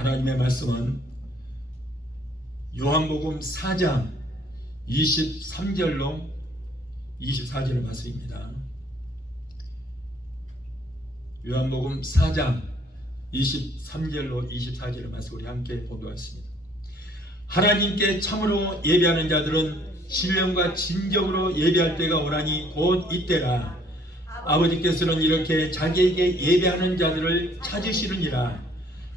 하나님의 말씀은 요한복음 4장 23절로 24절의 말씀입니다. 요한복음 4장 23절로 24절의 말씀 우리 함께 보도하겠습니다. 하나님께 참으로 예배하는 자들은 신령과 진정으로 예배할 때가 오라니 곧 이때라. 아버지께서는 이렇게 자기에게 예배하는 자들을 찾으시느니라.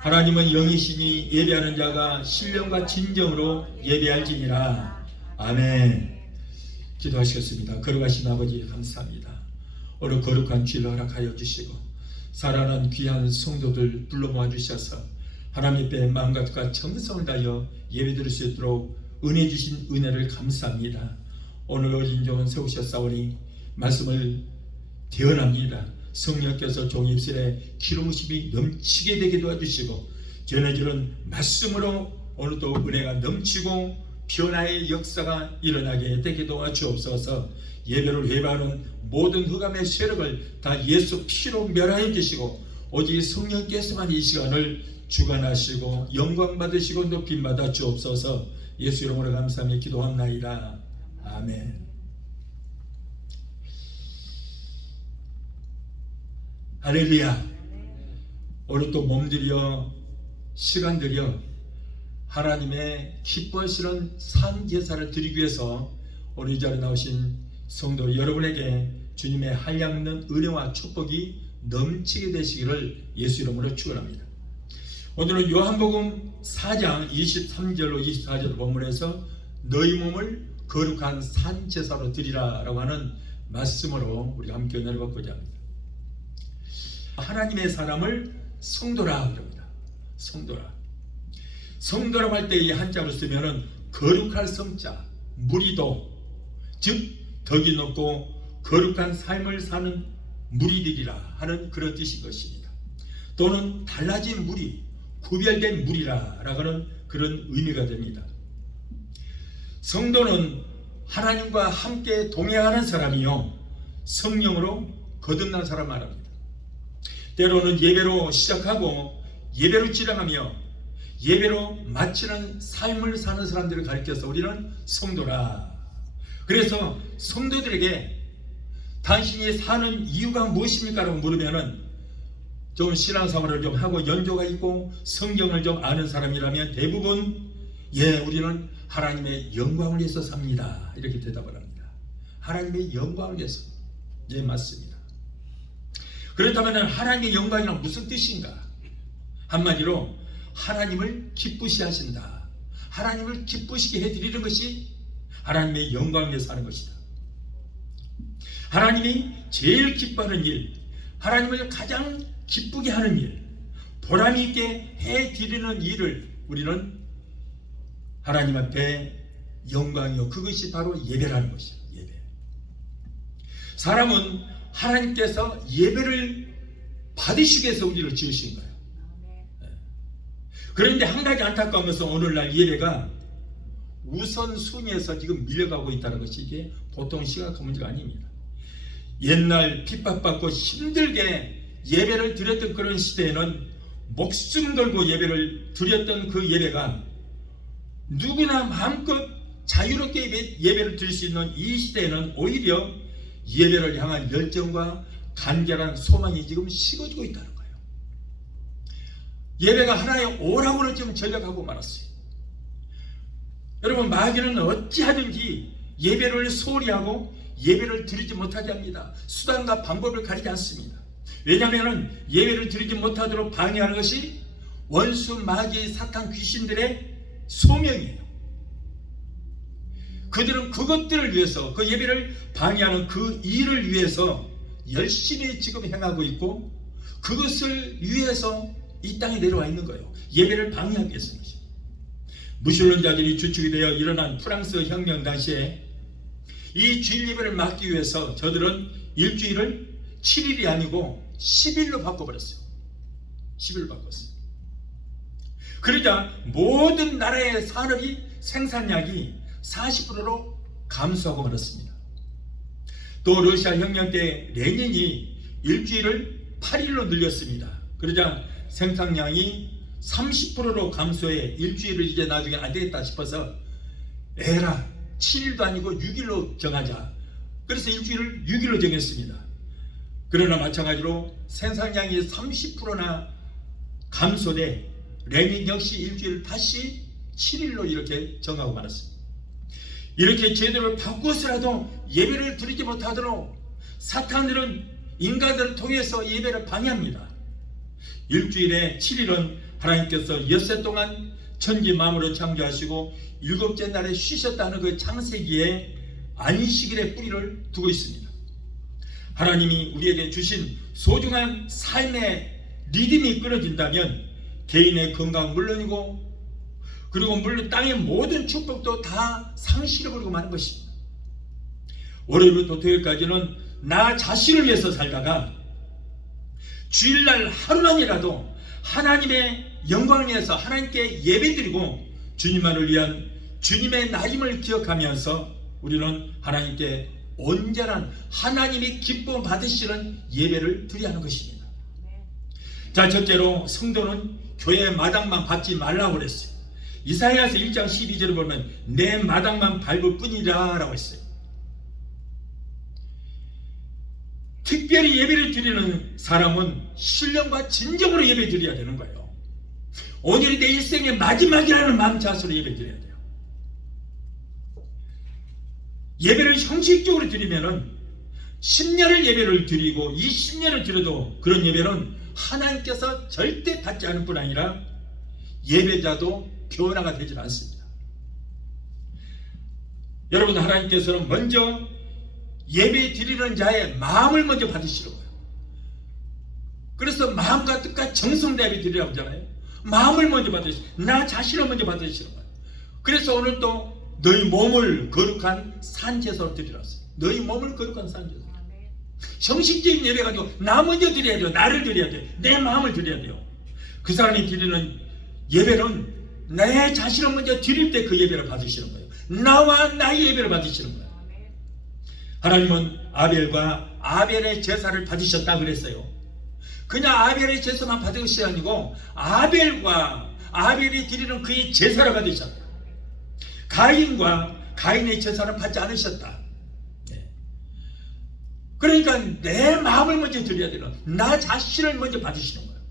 하나님은 영이시니 예배하는 자가 신령과 진정으로 예배할지니라. 아멘. 기도하시겠습니다. 거룩하신 아버지 감사합니다. 오늘 거룩한 주일 허락하여 주시고 살아난 귀한 성도들 불러 모아 주셔서 하나님 앞에 마음과 정성을 다하여 예배드릴 수 있도록 은혜 주신 은혜를 감사합니다. 오늘 어린 종은 세우셨사오니 말씀을 대언합니다. 성령께서 종의 입술에 기름부심이 넘치게 되게 도와주시고 전해주는 말씀으로 오늘도 은혜가 넘치고 변화의 역사가 일어나게 되게 도와주옵소서. 예배를 회개하는 모든 흑암의 세력을 다 예수 피로 멸하여 주시고 오직 성령께서만 이 시간을 주관하시고 영광 받으시고 높임 받아 주옵소서. 예수 이름으로 감사하며 기도합나이다. 아멘. 할렐루야. 오늘 또 몸들여 시간 들여 하나님의 기뻐하시는 산 제사를 드리기 위해서 오늘 이 자리에 나오신 성도 여러분에게 주님의 한량있는 은혜와 축복이 넘치게 되시기를 예수 이름으로 축원합니다. 오늘은 요한복음 4장 23절로 24절 본문에서 너희 몸을 거룩한 산 제사로 드리라 라고 하는 말씀으로 우리가 함께 은혜를 받고자 합니다. 하나님의 사람을 성도라 그럽니다. 성도라. 성도라고 할 때 이 한자를 쓰면은 거룩할 성자, 무리도, 즉 덕이 높고 거룩한 삶을 사는 무리들이라 하는 그런 뜻인 것입니다. 또는 달라진 무리, 구별된 무리라라고 하는 그런 의미가 됩니다. 성도는 하나님과 함께 동행하는 사람이요 성령으로 거듭난 사람 말합니다. 때로는 예배로 시작하고 예배로 지나가며 예배로 마치는 삶을 사는 사람들을 가리켜서 우리는 성도라. 그래서 성도들에게 당신이 사는 이유가 무엇입니까? 라고 물으면은 좀 신앙생활을 좀 하고 연조가 있고 성경을 좀 아는 사람이라면 대부분 우리는 하나님의 영광을 위해서 삽니다. 이렇게 대답을 합니다. 하나님의 영광을 위해서. 맞습니다. 그렇다면 하나님의 영광이란 무슨 뜻인가? 한마디로 하나님을 기쁘시게 하신다. 하나님을 기쁘시게 해드리는 것이 하나님의 영광을 위해서 하는 것이다. 하나님이 제일 기뻐하는 일, 하나님을 가장 기쁘게 하는 일, 보람이 있게 해드리는 일을 우리는 하나님 앞에 영광이요 그것이 바로 예배라는 것이에요. 예배. 사람은 하나님께서 예배를 받으시기 위해서 우리를 지으신 거예요. 그런데 한 가지 안타까운 것은 오늘날 예배가 우선순위에서 지금 밀려가고 있다는 것이 이게 보통 심각한 문제가 아닙니다. 옛날 핍박받고 힘들게 예배를 드렸던 그런 시대에는 목숨 걸고 예배를 드렸던 그 예배가 누구나 마음껏 자유롭게 예배를 드릴 수 있는 이 시대에는 오히려 예배를 향한 열정과 간절한 소망이 지금 식어지고 있다는 거예요. 예배가 하나의 오락으로 지금 전락하고 말았어요. 여러분, 마귀는 어찌하든지 예배를 소홀히 하고 예배를 드리지 못하게 합니다. 수단과 방법을 가리지 않습니다. 왜냐하면 예배를 드리지 못하도록 방해하는 것이 원수, 마귀, 사탄, 귀신들의 소명이에요. 그들은 그것들을 위해서, 그 예배를 방해하는 그 일을 위해서 열심히 지금 행하고 있고 그것을 위해서 이 땅에 내려와 있는 거예요. 예배를 방해하기 위해서는. 무신론자들이 주축이 되어 일어난 프랑스 혁명 당시에 이 주일 예배를 막기 위해서 저들은 일주일을 7일이 아니고 10일로 바꿔버렸어요. 10일로 바꿨어요. 그러자 모든 나라의 산업이 생산량이 40%로 감소하고 말았습니다. 또 러시아 혁명 때 레닌이 일주일을 8일로 늘렸습니다. 그러자 생산량이 30%로 감소해 일주일을 이제 나중에 안 되겠다 싶어서 에라 7일도 아니고 6일로 정하자. 그래서 일주일을 6일로 정했습니다. 그러나 마찬가지로 생산량이 30%나 감소돼 레닌 역시 일주일을 다시 7일로 이렇게 정하고 말았습니다. 이렇게 제도를 바꾸어서라도 예배를 드리지 못하도록 사탄들은 인간들을 통해서 예배를 방해합니다. 일주일에 7일은 하나님께서 엿새 동안 천지 만물을 창조하시고 일곱째 날에 쉬셨다는 그 창세기에 안식일의 뿌리를 두고 있습니다. 하나님이 우리에게 주신 소중한 삶의 리듬이 끊어진다면 개인의 건강 물론이고 그리고 물론 땅의 모든 축복도 다 상실해버리고 마는 것입니다. 월요일부터 토요일까지는 나 자신을 위해서 살다가 주일날 하루만이라도 하나님의 영광을 위해서 하나님께 예배드리고 주님만을 위한 주님의 날임을 기억하면서 우리는 하나님께 온전한 하나님이 기쁨 받으시는 예배를 드려야 하는 것입니다. 자, 첫째로 성도는 교회 마당만 밟지 말라고 그랬어요. 이사야서 1장 12절을 보면 내 마당만 밟을 뿐이라 라고 했어요. 특별히 예배를 드리는 사람은 신령과 진정으로 예배 드려야 되는 거예요. 오늘이 내 일생의 마지막이라는 마음 자세로 예배 드려야 돼요. 예배를 형식적으로 드리면은 10년을 예배를 드리고 20년을 드려도 그런 예배는 하나님께서 절대 받지 않을 뿐 아니라 예배자도 변화가 되질 않습니다. 여러분, 하나님께서는 먼저 예배 드리는 자의 마음을 먼저 받으시는 거예요. 그래서 마음과 뜻과 정성 예배 드리라고 하잖아요. 마음을 먼저 받으시고 나 자신을 먼저 받으시는 거예요. 그래서 오늘 또 너희 몸을 거룩한 산제사로 드리라서 너희 몸을 거룩한 산제사. 형식적인 예배 가지고 나 먼저 드려야 돼요. 나를 드려야 돼요. 내 마음을 드려야 돼요. 그 사람이 드리는 예배는 내 자신을 먼저 드릴 때 그 예배를 받으시는 거예요. 나와 나의 예배를 받으시는 거예요. 하나님은 아벨과 아벨의 제사를 받으셨다 그랬어요. 그냥 아벨의 제사만 받은 것이 아니고 아벨과 아벨이 드리는 그의 제사를 받으셨다. 가인과 가인의 제사를 받지 않으셨다. 그러니까 내 마음을 먼저 드려야 되는, 나 자신을 먼저 받으시는 거예요.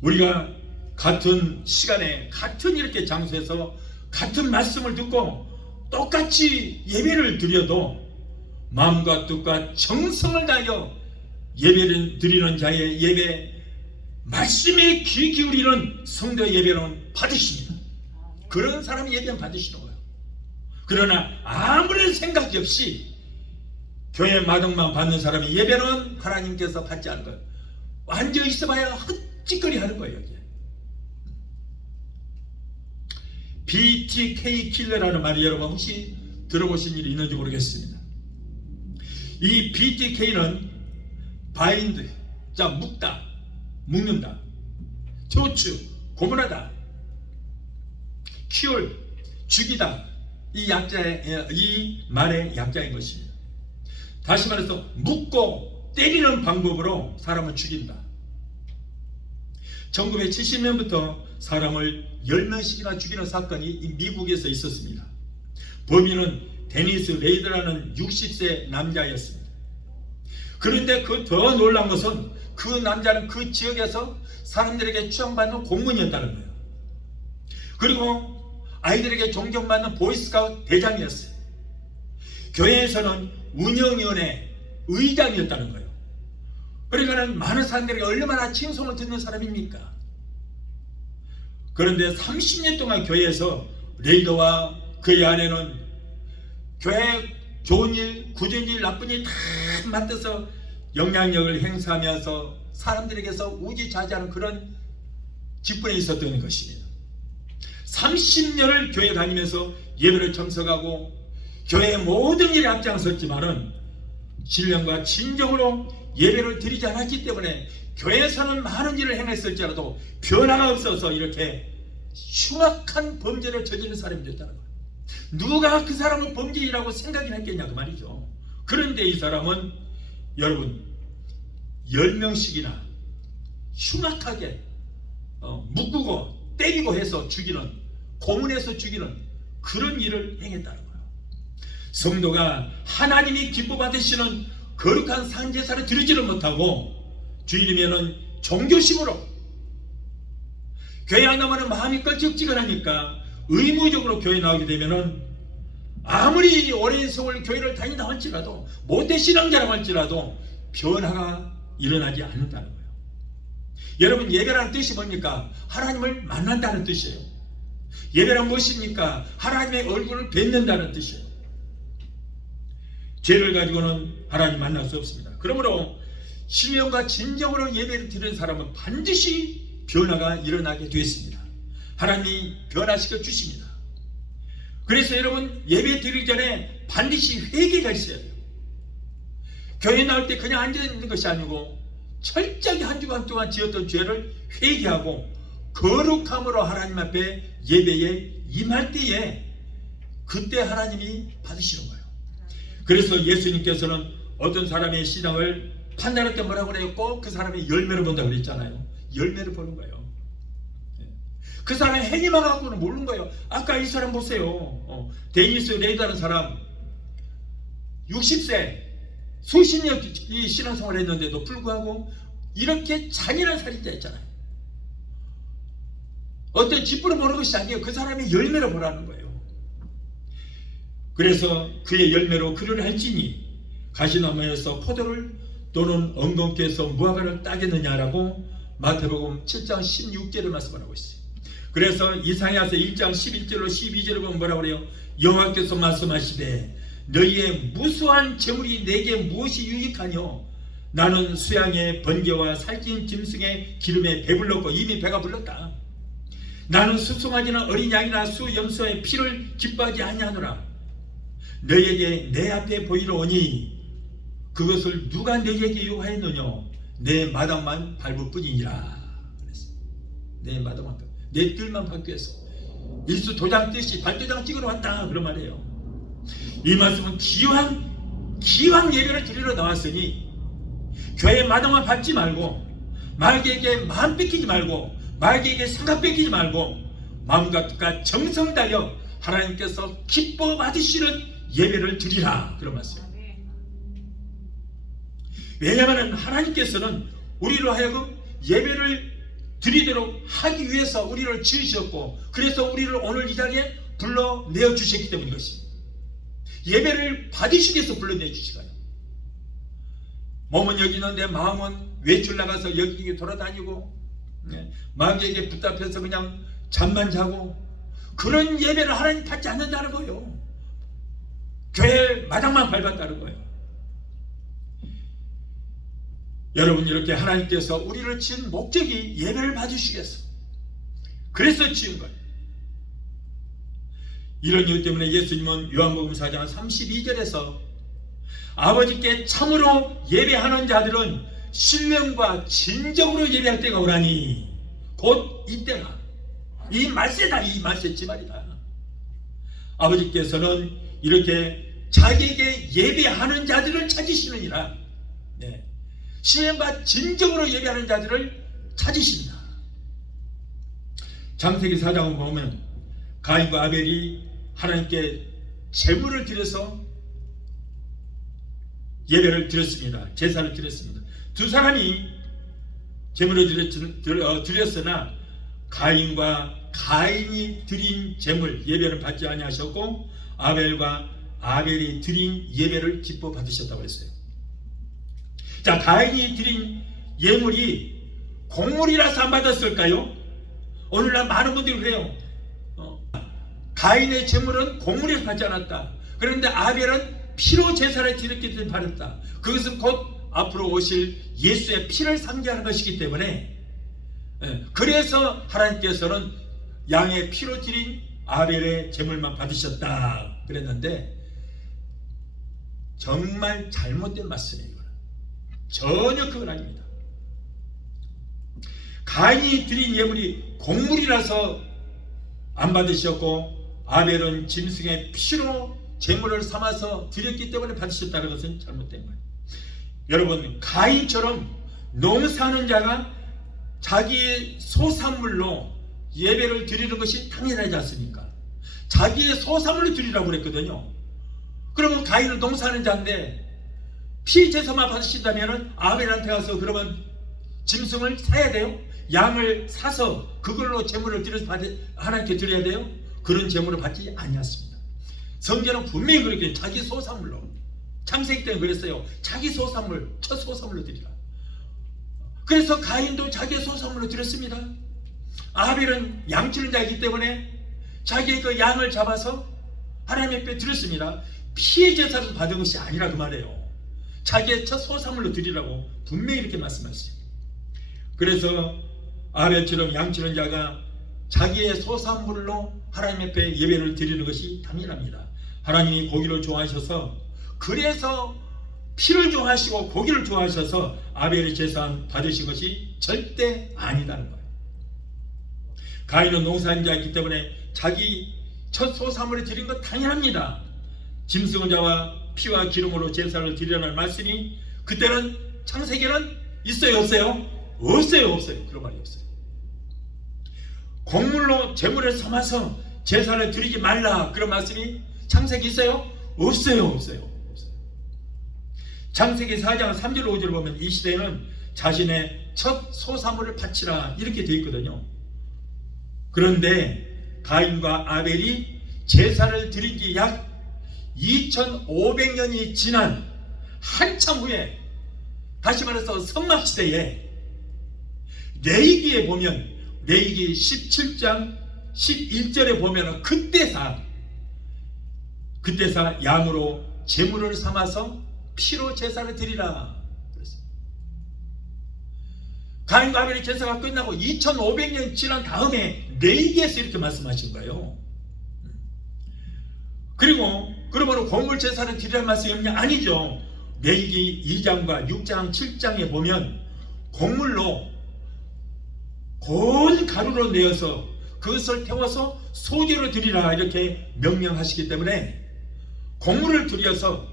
우리가 같은 시간에 같은 이렇게 장소에서 같은 말씀을 듣고 똑같이 예배를 드려도 마음과 뜻과 정성을 다하여 예배를 드리는 자의 예배, 말씀에 귀 기울이는 성도의 예배는 받으십니다. 그런 사람이 예배는 받으시는 거예요. 그러나 아무런 생각이 없이 교회 마당만 받는 사람이 예배는 하나님께서 받지 않은 거예요. 앉아 있어봐야 헛짓거리 하는 거예요. 이게. BTK 킬러라는 말이 여러분 혹시 들어보신 일이 있는지 모르겠습니다. 이 BTK는 바인드, 자 묶다, 묶는다, 조추, 고문하다, 큐얼, 죽이다, 이 말의 약자인 것입니다. 다시 말해서 묶고 때리는 방법으로 사람을 죽인다. 1970년부터 사람을 10명씩이나 죽이는 사건이 미국에서 있었습니다. 범인은 데니스 레이드라는 60세 남자였습니다. 그런데 그 더 놀라운 것은 그 남자는 그 지역에서 사람들에게 추앙받는 공무원이었다는 거예요. 그리고 아이들에게 존경받는 보이스카우트 대장이었어요. 교회에서는 운영위원회 의장이었다는 거예요. 그러니까 많은 사람들에게 얼마나 칭송을 듣는 사람입니까? 그런데 30년 동안 교회에서 레이더와 그의 아내는 교회 좋은 일, 굳은 일, 나쁜 일 다 맡아서 영향력을 행사하면서 사람들에게서 우지차지하는 그런 직분에 있었던 것입니다. 30년을 교회 다니면서 예배를 참석하고 교회의 모든 일에 앞장섰지만은 신령과 진정으로 예배를 드리지 않았기 때문에 교회에서는 많은 일을 행했을지라도 변화가 없어서 이렇게 흉악한 범죄를 저지른 사람이 됐다는 거예요. 누가 그 사람을 범죄인이라고 생각이나 했겠냐 그 말이죠. 그런데 이 사람은 여러분 10명씩이나 흉악하게 묶고 때리고 해서 죽이는, 고문해서 죽이는 그런 일을 행했다는 거예요. 성도가 하나님이 기뻐 받으시는 거룩한 산제사를 드리지를 못하고 주일이면은 종교심으로 교회 안 나오면 마음이 껄쩍지근하니까 의무적으로 교회 나오게 되면은 아무리 오랜 세월 교회를 다닌다 할지라도, 못된 신앙자라고 할지라도 변화가 일어나지 않는다는 거예요. 여러분, 예배라는 뜻이 뭡니까? 하나님을 만난다는 뜻이에요. 예배란 무엇입니까? 하나님의 얼굴을 뵙는다는 뜻이에요. 죄를 가지고는 하나님 만날 수 없습니다. 그러므로 신령과 진정으로 예배를 드리는 사람은 반드시 변화가 일어나게 되었습니다. 하나님이 변화시켜 주십니다. 그래서 여러분, 예배 드리기 전에 반드시 회개가 있어야 돼요. 교회 나올 때 그냥 앉아있는 것이 아니고 철저히 한 주간 동안 지었던 죄를 회개하고 거룩함으로 하나님 앞에 예배에 임할 때에 그때 하나님이 받으시는 거예요. 그래서 예수님께서는 어떤 사람의 신앙을 판단할 때 뭐라고 그래요? 꼭 그 사람의 열매를 본다고 그랬잖아요. 열매를 보는 거예요. 그 사람의 행위만 갖고는 모르는 거예요. 아까 이 사람 보세요. 데니스 레이다는 사람 60세 수십 년 이 신앙생활을 했는데도 불구하고 이렇게 잔인한 살인자였잖아요. 어떤 뒷부를 보는 것이 아니에요. 그 사람의 열매를 보라는 거예요. 그래서 그의 열매로 그를 할지니 가시나무에서 포도를 또는 엉겅퀴에서 무화과를 따겠느냐라고 마태복음 7장 16절을 말씀하고 있어요. 그래서 이사야서 1장 11절로 12절을 보면 뭐라고 그래요? 여호와께서 말씀하시되 너희의 무수한 재물이 내게 무엇이 유익하뇨? 나는 수양의 번개와 살찐 짐승의 기름에 배불렀고 이미 배가 불렀다. 나는 수송아지나 어린 양이나 수염소의 피를 기뻐하지 아니하노라. 너희에게 내 앞에 보이러 오니 그것을 누가 너희에게 요구하였느냐? 내 마당만 밟을 뿐이니라. 그랬어. 내 마당만 밟을, 내 뜰만 밟기 위해서 일수 도장 뜨시 발도장 찍으러 왔다, 그런 말이에요. 이 말씀은 기왕 예배를 드리러 나왔으니 교회 마당만 밟지 말고, 마귀에게 마음 뺏기지 말고, 마귀에게 생각 뺏기지 말고 마음과 정성 다여 하나님께서 기뻐 받으시는 예배를 드리라, 그런 말씀. 왜냐하면 하나님께서는 우리로 하여금 예배를 드리도록 하기 위해서 우리를 지으셨고, 그래서 우리를 오늘 이 자리에 불러내어 주셨기 때문인 것입니다. 예배를 받으시기 위해서 불러내어 주시가요. 몸은 여기 있는데 마음은 외출 나가서 여기저기 돌아다니고, 마귀에게 붙잡혀서 그냥 잠만 자고, 그런 예배를 하나님 받지 않는다는 거예요. 교회 마당만 밟았다는 거예요. 여러분, 이렇게 하나님께서 우리를 지은 목적이 예배를 받으시기 위해서, 그래서 지은 거예요. 이런 이유 때문에 예수님은 요한복음 4장 32절에서 아버지께 참으로 예배하는 자들은 신령과 진정으로 예배할 때가 오라니, 곧 이때라. 이 말세다, 이 말세지 말이다. 아버지께서는 이렇게 자기에게 예배하는 자들을 찾으시느니라. 네. 신령과 진정으로 예배하는 자들을 찾으신다. 창세기 4장을 보면 가인과 아벨이 하나님께 제물을 드려서 예배를 드렸습니다. 제사를 드렸습니다. 두 사람이 제물을 드렸으나 가인이 드린 제물 예배를 받지 아니하셨고, 아벨과 아벨이 드린 예배를 기뻐 받으셨다고 했어요. 자, 가인이 드린 예물이 곡물이라서 안 받았을까요? 오늘날 많은 분들이 그래요. 가인의 제물은 곡물에서 받지 않았다. 그런데 아벨은 피로 제사를 드렸기 때문에 받았다. 그것은 곧 앞으로 오실 예수의 피를 상징하는 것이기 때문에, 그래서 하나님께서는 양의 피로 드린 아벨의 제물만 받으셨다 그랬는데, 정말 잘못된 말씀이에요. 전혀 그건 아닙니다. 가인이 드린 예물이 곡물이라서 안 받으셨고, 아벨은 짐승의 피로 제물을 삼아서 드렸기 때문에 받으셨다는 것은 잘못된 거예요. 여러분, 가인처럼 농사하는 자가 자기의 소산물로 예배를 드리는 것이 당연하지 않습니까? 자기의 소산물로 드리라고 그랬거든요. 그러면 가인은 농사하는 자인데 피제사만 받으신다면 아벨한테 가서 그러면 짐승을 사야 돼요? 양을 사서 그걸로 제물을 드려서 하나님께 드려야 돼요? 그런 제물을 받지 아니었습니다. 성경은 분명히 그렇게 자기 소산물로, 창세기 때는 그랬어요. 자기 소산물, 첫 소산물로 드리라. 그래서 가인도 자기의 소산물로 드렸습니다. 아벨은 양치는 자이기 때문에 자기의 그 양을 잡아서 하나님 앞에 드렸습니다. 피의 제사를 받은 것이 아니라 그 말이에요. 자기의 첫 소산물로 드리라고 분명히 이렇게 말씀하셨어요. 그래서 아벨처럼 양치는 자가 자기의 소산물로 하나님 앞에 예배를 드리는 것이 당연합니다. 하나님이 고기를 좋아하셔서, 그래서 피를 좋아하시고 고기를 좋아하셔서 아벨의 제사 받으신 것이 절대 아니다는 거예요. 가인은 농사한 자이기 때문에 자기 첫 소산물을 드린 것 당연합니다. 짐승을 잡아 피와 기름으로 제사를 드리라는 말씀이 그때는 창세기에는 있어요, 없어요? 없어요. 그런 말이 없어요. 곡물로 제물을 삼아서 제사를 드리지 말라, 그런 말씀이 창세기 있어요? 없어요. 창세기 4장 3절 5절을 보면 이 시대는 자신의 첫 소산물을 바치라 이렇게 되어 있거든요. 그런데 가인과 아벨이 제사를 드린 지 약 2500년이 지난 한참 후에, 다시 말해서 성막시대에 레위기에 보면, 레위기 17장 11절에 보면 그때사 양으로 제물을 삼아서 피로 제사를 드리라 그랬어요. 가인과 아벨의 제사가 끝나고 2500년 지난 다음에 레위기에서 이렇게 말씀하신 거예요. 그리고 그러므로 곡물 제사를 드리라는 말씀이 없냐? 아니죠. 레위기 2장과 6장 7장에 보면 곡물로 고운 가루로 내어서 그것을 태워서 소제로 드리라 이렇게 명령하시기 때문에 곡물을 드려서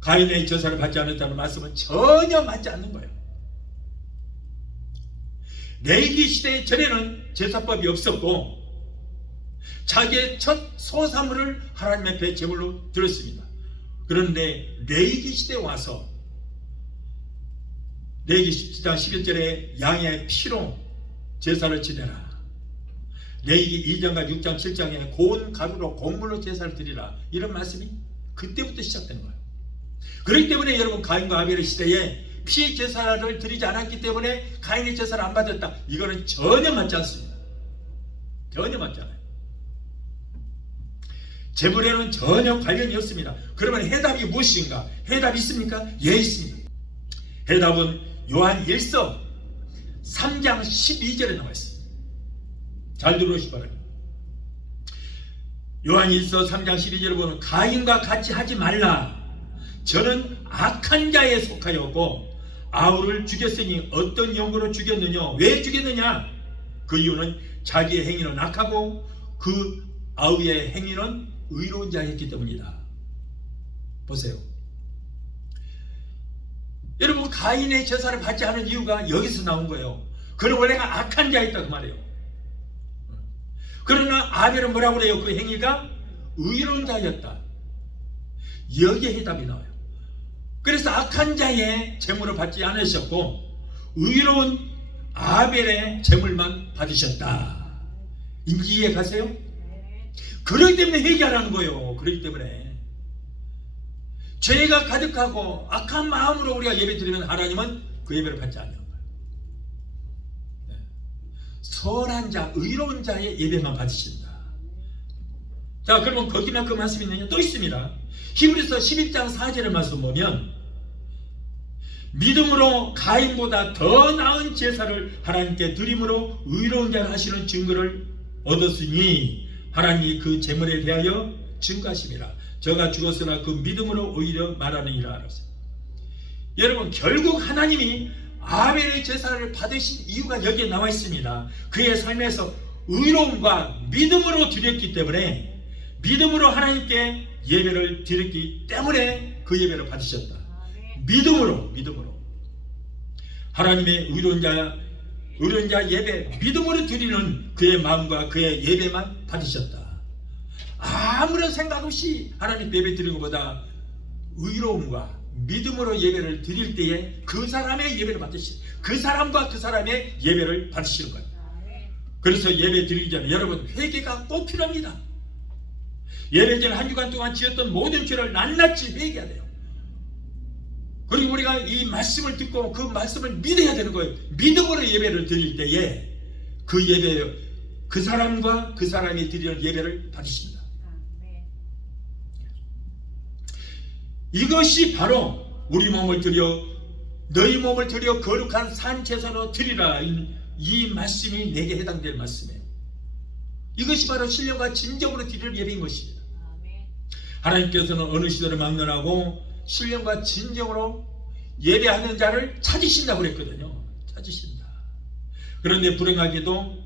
가인의 제사를 받지 않았다는 말씀은 전혀 맞지 않는 거예요. 레위기 시대 전에는 제사법이 없었고 자기의 첫 소산물을 하나님 앞에 제물로 드렸습니다. 그런데 레위기 시대에 와서 레위기 10장 11절에 양의 피로 제사를 지내라, 레위기 2장과 6장 7장에 고운 가루로 곡물로 제사를 드리라, 이런 말씀이 그때부터 시작된 거예요. 그렇기 때문에 여러분, 가인과 아벨의 시대에 피 제사를 드리지 않았기 때문에 가인의 제사를 안 받았다, 이거는 전혀 맞지 않습니다. 전혀 맞지 않아요. 제물에는 전혀 관련이 없습니다. 그러면 해답이 무엇인가? 해답이 있습니까? 예, 있습니다. 해답은 요한 1서 3장 12절에 나와 있습니다. 잘 들어오시기 바랍니다. 요한 1서 3장 12절을 보면 가인과 같이 하지 말라. 저는 악한 자에 속하였고 아우를 죽였으니 어떤 연고로 죽였느냐? 왜 죽였느냐? 그 이유는 자기의 행위는 악하고 그 아우의 행위는 의로운 자였기 때문이다. 보세요. 여러분, 가인의 제사를 받지 않은 이유가 여기서 나온 거예요. 그는 원래가 악한 자였다 그 말이에요. 그러나 아벨은 뭐라고 그래요? 그 행위가 의로운 자였다. 여기에 해답이 나와요. 그래서 악한 자의 제물을 받지 않으셨고 의로운 아벨의 제물만 받으셨다. 이해 가세요? 그렇기 때문에 회개하라는 거예요. 그렇기 때문에 죄가 가득하고 악한 마음으로 우리가 예배 드리면 하나님은 그 예배를 받지 않는 거예요. 선한 자, 의로운 자의 예배만 받으신다. 자, 그러면 거기만 그 말씀이 있느냐? 또 있습니다. 히브리서 11장 4절의 말씀 보면 믿음으로 가인보다 더 나은 제사를 하나님께 드림으로 의로운 자를 하시는 증거를 얻었으니 하나님이 그 제물에 대하여 증거하심이라. 저가 죽었으나 그 믿음으로 오히려 말하느니라 알았어요. 여러분, 결국 하나님이 아벨의 제사를 받으신 이유가 여기에 나와 있습니다. 그의 삶에서 의로움과 믿음으로 드렸기 때문에, 믿음으로 하나님께 예배를 드렸기 때문에 그 예배를 받으셨다. 믿음으로 하나님의 의로운 자 의로운 자 예배 믿음으로 드리는 그의 마음과 그의 예배만 받으셨다. 아무런 생각 없이 하나님 예배 드리는 것보다 의로움과 믿음으로 예배를 드릴 때에 그 사람의 예배를 받으시는, 그 사람과 그 사람의 예배를 받으시는 거예요. 그래서 예배 드리기 전에 여러분 회개가 꼭 필요합니다. 예배 전 한 주간 동안 지었던 모든 죄를 낱낱이 회개해야 돼요. 그리고 우리가 이 말씀을 듣고 그 말씀을 믿어야 되는 거예요. 믿음으로 예배를 드릴 때에 그 예배, 그 사람과 그 사람이 드리는 예배를 받으십니다. 이것이 바로 우리 몸을 드려 너희 몸을 드려 거룩한 산제사로 드리라, 이 말씀이 내게 해당될 말씀이에요. 이것이 바로 신령과 진정으로 드릴 예배인 것입니다. 하나님께서는 어느 시대를 막론하고 신령과 진정으로 예배하는 자를 찾으신다고 그랬거든요. 찾으신다. 그런데 불행하게도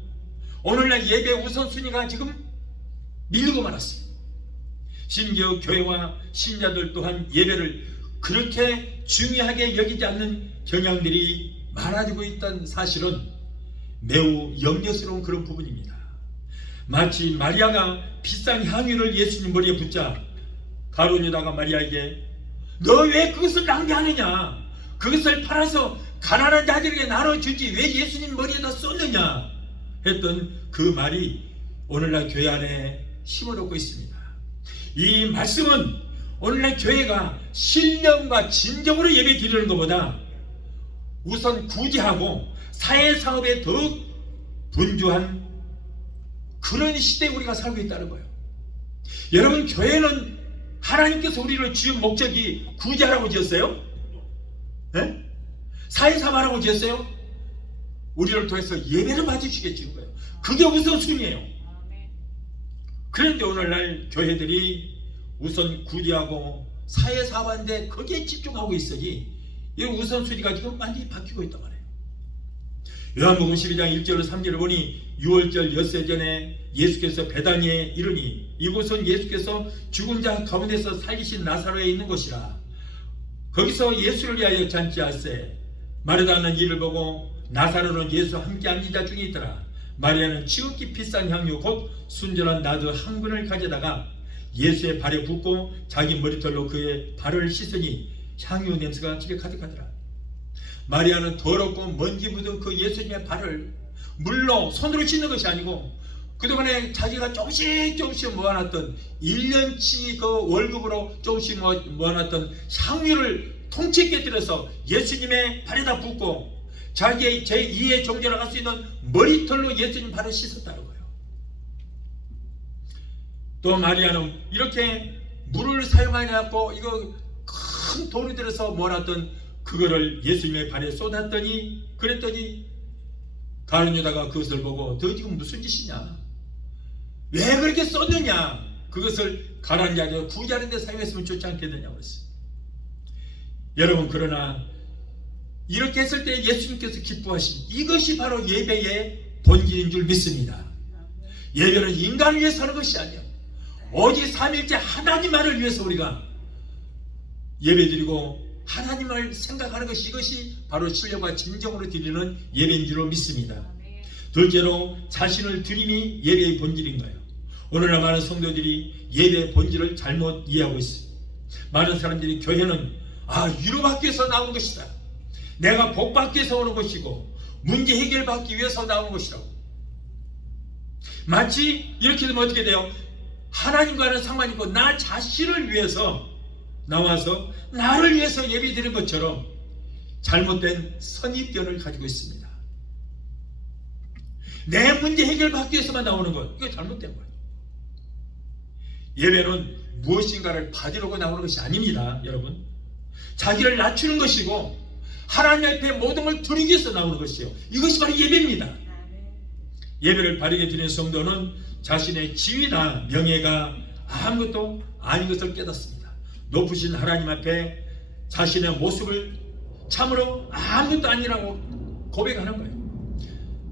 오늘날 예배 우선순위가 지금 밀리고 말았어요. 심지어 교회와 신자들 또한 예배를 그렇게 중요하게 여기지 않는 경향들이 많아지고 있다는 사실은 매우 염려스러운 그런 부분입니다. 마치 마리아가 비싼 향유를 예수님 머리에 붓자 가룟 유다가 마리아에게 너 왜 그것을 낭비하느냐, 그것을 팔아서 가난한 자들에게 나눠주지 왜 예수님 머리에다 쏟느냐 했던 그 말이 오늘날 교회 안에 힘을 얻고 있습니다. 이 말씀은 오늘날 교회가 신령과 진정으로 예배 드리는 것보다 우선 구제하고 사회사업에 더욱 분주한 그런 시대에 우리가 살고 있다는 거예요. 여러분, 교회는 하나님께서 우리를 지은 목적이 구제하라고 지었어요? 네? 사회사업하라고 지었어요? 우리를 통해서 예배를 받으시게 지은 거예요. 그게 우선순위예요. 그런데 오늘날 교회들이 우선 구제하고 사회사업하는데 거기에 집중하고 있으니 이 우선순위가 지금 많이 바뀌고 있단 말이에요. 요한복음 12장 1절 3절을 보니 6월절 엿새 전에 예수께서 베다니에 이르니 이곳은 예수께서 죽은 자 가운데서 살리신 나사로에 있는 곳이라. 거기서 예수를 위하여 잔치할세. 마르다는 이를 보고 나사로는 예수와 함께 앉은 자 중에 있더라. 마리아는 지극히 비싼 향유 곧 순전한 나드 한 근을 가져다가 예수의 발에 붓고 자기 머리털로 그의 발을 씻으니 향유 냄새가 집에 가득하더라. 마리아는 더럽고 먼지 묻은 그 예수님의 발을 물로 손으로 씻는 것이 아니고 그동안에 자기가 조금씩 모아놨던 1년치 그 월급으로 조금씩 모아놨던 향유를 통째 깨뜨려서 예수님의 발에다 붓고 자기의 제2의 종교를 할 수 있는 머리털로 예수님 발을 씻었다는 거예요. 또 마리아는 이렇게 물을 사용하냐고 이거 큰 돌을 들여서 모아놨던 그거를 예수님의 발에 쏟았더니 그랬더니 가룟 유다가 그것을 보고 너 지금 무슨 짓이냐, 왜 그렇게 쏟느냐, 그것을 가라앉게 하려 구제하는 데 사용했으면 좋지 않겠느냐고 그랬어요. 여러분, 그러나 이렇게 했을 때 예수님께서 기뻐하신 이것이 바로 예배의 본질인 줄 믿습니다. 예배는 인간을 위해서 하는 것이 아니에요. 오직 삼일째 하나님만을 위해서 우리가 예배드리고 하나님을 생각하는 것이, 이것이 바로 신령과 진정으로 드리는 예배인 줄로 믿습니다. 둘째로 자신을 드림이 예배의 본질인 거예요. 오늘날 많은 성도들이 예배의 본질을 잘못 이해하고 있습니다. 많은 사람들이 교회는 위로받기 위해서 나오는 것이다, 내가 복받기 위해서 오는 것이고 문제 해결받기 위해서 나오는 것이라고. 마치 이렇게 되면 어떻게 돼요? 하나님과는 상관이 있고 나 자신을 위해서 나와서 나를 위해서 예배 드리는 것처럼 잘못된 선입견을 가지고 있습니다. 내 문제 해결받기 위해서만 나오는 것, 이거 잘못된 거예요. 예배는 무엇인가를 받으려고 나오는 것이 아닙니다. 여러분, 자기를 낮추는 것이고 하나님 앞에 모든 걸 드리기 위해서 나오는 것이요, 이것이 바로 예배입니다. 예배를 바르게 드리는 성도는 자신의 지위나 명예가 아무것도 아닌 것을 깨닫습니다. 높으신 하나님 앞에 자신의 모습을 참으로 아무것도 아니라고 고백하는 거예요.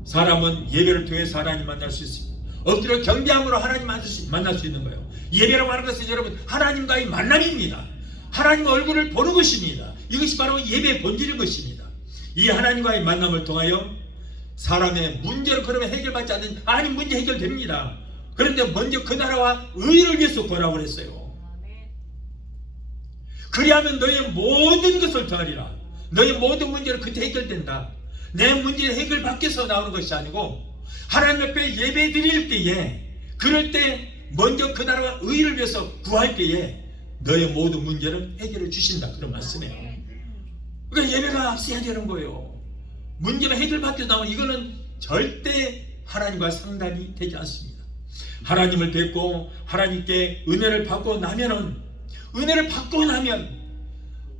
사람은 예배를 통해서 하나님 만날 수 있습니다. 엎드려 경배함으로 하나님 만날 수 있는 거예요. 예배라고 하는 것은 여러분 하나님과의 만남입니다. 하나님 얼굴을 보는 것입니다. 이것이 바로 예배의 본질인 것입니다. 이 하나님과의 만남을 통하여 사람의 문제를 그러면 해결받지 않는, 아니 문제 해결됩니다. 그런데 먼저 그 나라와 의를 위해서 구하라고 그랬어요. 그리하면 너의 모든 것을 더하리라. 너의 모든 문제는 그때 해결된다. 내 문제 해결받기 위해서 나오는 것이 아니고 하나님 앞에 예배 드릴 때에, 그럴 때 먼저 그 나라와 의를 위해서 구할 때에 너의 모든 문제는 해결해 주신다, 그런 말씀이에요. 그러니까 예배가 앞서야 되는 거예요. 문제가 해결받기 위해서 나오는, 이거는 절대 하나님과 상담이 되지 않습니다. 하나님을 뵙고 하나님께 은혜를 받고 나면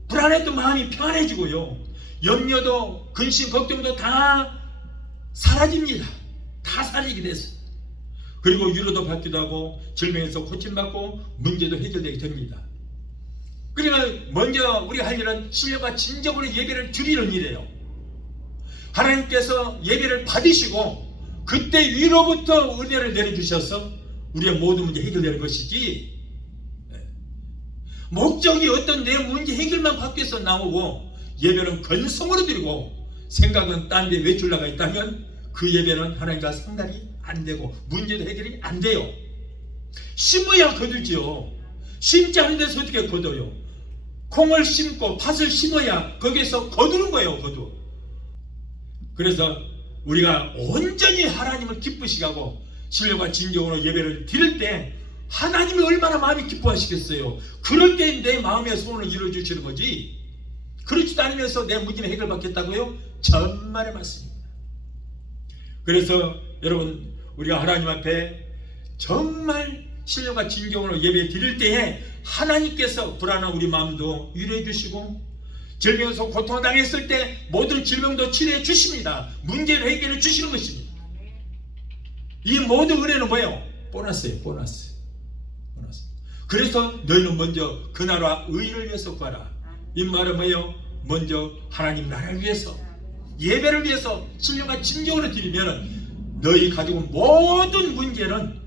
불안했던 마음이 평안해지고요, 염려도 근심 걱정도 다 사라집니다. 다 사라지게 됐어요. 그리고 위로도 받기도 하고 질병에서 고침받고 문제도 해결되게 됩니다. 그러니까 먼저 우리가 할 일은 신령과 진정으로 예배를 드리는 일이에요. 하나님께서 예배를 받으시고 그때 위로부터 은혜를 내려주셔서 우리의 모든 문제 해결되는 것이지, 목적이 어떤 내 문제 해결만 받기 위해서 나오고 예배는 건성으로 드리고 생각은 딴 데 외출 나가 있다면 그 예배는 하나님과 상달이 안 되고 문제도 해결이 안 돼요. 심어야 거두지요. 심지 않은 데서 어떻게 거둬요? 콩을 심고 팥을 심어야 거기에서 거두는 거예요, 거두. 그래서 우리가 온전히 하나님을 기쁘시게 하고 신령과 진정으로 예배를 드릴 때 하나님이 얼마나 마음이 기뻐하시겠어요. 그럴 때 내 마음의 소원을 이루어주시는 거지, 그렇지도 않으면서 내 문제는 해결받겠다고요? 정말의 말씀입니다. 그래서 여러분, 우리가 하나님 앞에 정말 신령과 진정으로 예배 드릴 때에 하나님께서 불안한 우리 마음도 위로해 주시고 질병에서 고통당했을 때 모든 질병도 치료해 주십니다. 문제를 해결해 주시는 것입니다. 이 모든 은혜는 뭐예요? 보너스예요, 보너스. 그래서 너희는 먼저 그 나라와 의를 위해서 구하라. 이 말은 뭐예요? 먼저 하나님 나라를 위해서, 예배를 위해서 신령과 진정으로 드리면 너희 가지고 모든 문제는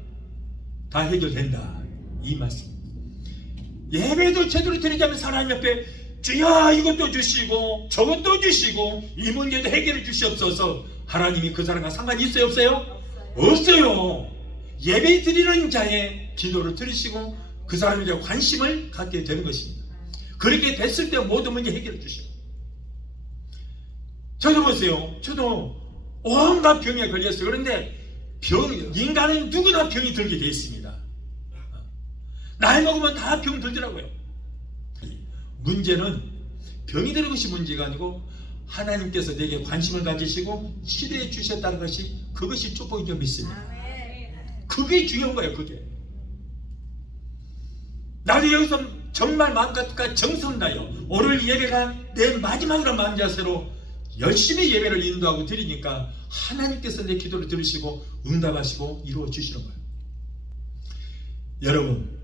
다 해결된다, 이 말씀. 예배도 제대로 드리자면 하나님 옆에 주여 이것도 주시고 저것도 주시고 이 문제도 해결해 주시옵소서. 하나님이 그 사람과 상관이 있어요, 없어요? 없어요. 예배 드리는 자의 기도를 들으시고 그 사람에 대한 관심을 갖게 되는 것입니다. 그렇게 됐을 때 모든 문제 해결해 주시고. 저도 보세요. 저도 온갖 병에 걸렸어요. 그런데 인간은 누구나 병이 들게 되어 있습니다. 나이 먹으면 다 병 들더라고요. 문제는 병이 드는 것이 문제가 아니고 하나님께서 내게 관심을 가지시고 치료해 주셨다는 것이, 그것이 축복인 줄 믿습니다. 그게 중요한 거예요. 그게 나도 여기서 정말 마음과 정성 다요, 오늘 예배가 내 마지막이라는 마음 자세로 열심히 예배를 인도하고 드리니까 하나님께서 내 기도를 들으시고 응답하시고 이루어 주시는 거예요. 여러분,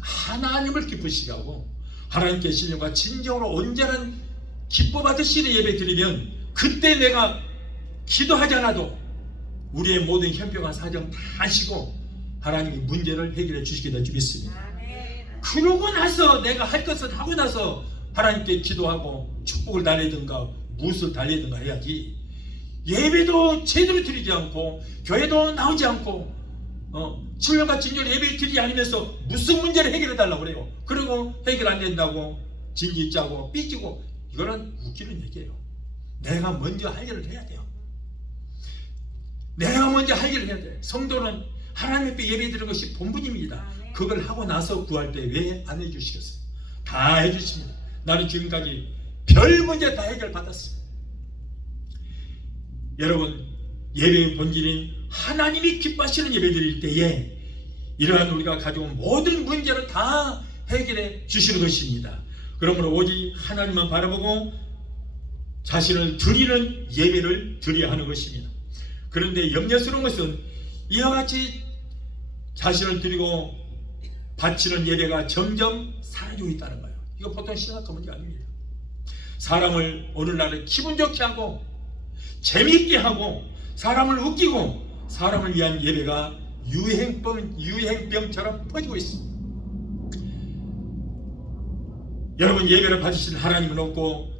하나님을 기쁘시게 하고 하나님께 신령과 진정으로 온전한 기뻐 받으시는 예배 드리면 그때 내가 기도하지 않아도 우리의 모든 현병한 사정 다 아시고 하나님이 문제를 해결해 주시게 될 줄 믿습니다. 그러고 나서 내가 할 것을 하고 나서 하나님께 기도하고 축복을 달래든가 무엇을 달래든가 해야지, 예배도 제대로 드리지 않고 교회도 나오지 않고 신령과 진정으로 예배 드리지 않으면서 무슨 문제를 해결해 달라고 그래요. 그리고 해결 안 된다고 진지 짜고 삐지고, 이거는 웃기는 얘기예요. 내가 먼저 할 일을 해야 돼요. 내가 먼저 할 일을 해야 돼요. 성도는 하나님 앞에 예배 드리는 것이 본분입니다. 그걸 하고 나서 구할 때 왜 안 해주시겠어요? 다 해주십니다. 나는 지금까지 별 문제 다 해결받았습니다. 여러분, 예배의 본질인 하나님이 기뻐하시는 예배 드릴 때에 이러한 우리가 가져온 모든 문제를 다 해결해 주시는 것입니다. 그러므로 오직 하나님만 바라보고 자신을 드리는 예배를 드려야 하는 것입니다. 그런데 염려스러운 것은 이와 같이 자신을 드리고 바치는 예배가 점점 사라지고 있다는 거예요. 이거 보통 심각한 문제가 아닙니다. 사람을 오늘날은 기분 좋게 하고 재미있게 하고 사람을 웃기고 사람을 위한 예배가 유행병처럼 퍼지고 있습니다. 여러분, 예배를 받으신 하나님은 없고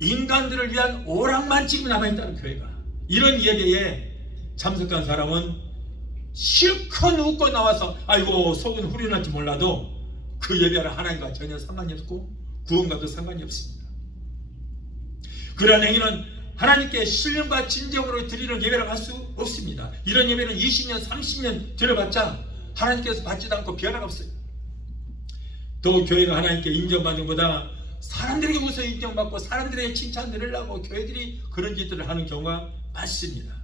인간들을 위한 오락만 지금 남아있다는 교회가, 이런 예배에 참석한 사람은 실컷 웃고 나와서 아이고 속은 후련할지 몰라도 그 예배는 하나님과 전혀 상관이 없고 구원과도 상관이 없습니다. 그러한 행위는 하나님께 신령과 진정으로 드리는 예배라고 할 수 없습니다. 이런 예배는 20년 30년 드려봤자 하나님께서 받지도 않고 변화가 없어요. 또 교회가 하나님께 인정받는 것보다 사람들에게 우선 인정받고 사람들에게 칭찬 들으려고 교회들이 그런 짓들을 하는 경우가 많습니다.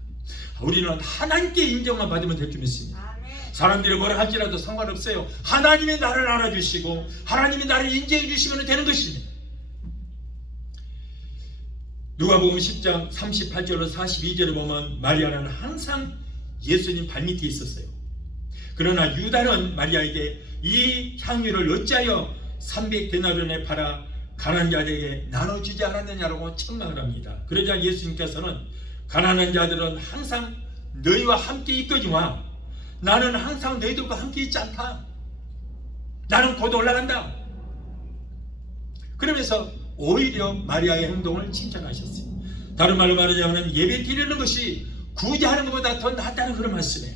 우리는 하나님께 인정만 받으면 될 줄 믿습니다. 사람들이 뭐라 할지라도 상관없어요. 하나님이 나를 알아주시고 하나님이 나를 인정해 주시면 되는 것입니다. 누가복음 10장 38절로 42절을 보면 마리아는 항상 예수님 발밑에 있었어요. 그러나 유다는 마리아에게 이 향유를 어찌하여 300데나리온에 팔아 가난한 자들에게 나눠주지 않았느냐라고 책망을 합니다. 그러자 예수님께서는 가난한 자들은 항상 너희와 함께 있거니와 나는 항상 너희들과 함께 있지 않다. 나는 곧 올라간다. 그러면서 오히려 마리아의 행동을 칭찬하셨어요. 다른 말로 말하자면 예배 드리는 것이 구제하는 것보다 더 낫다는 그런 말씀이에요.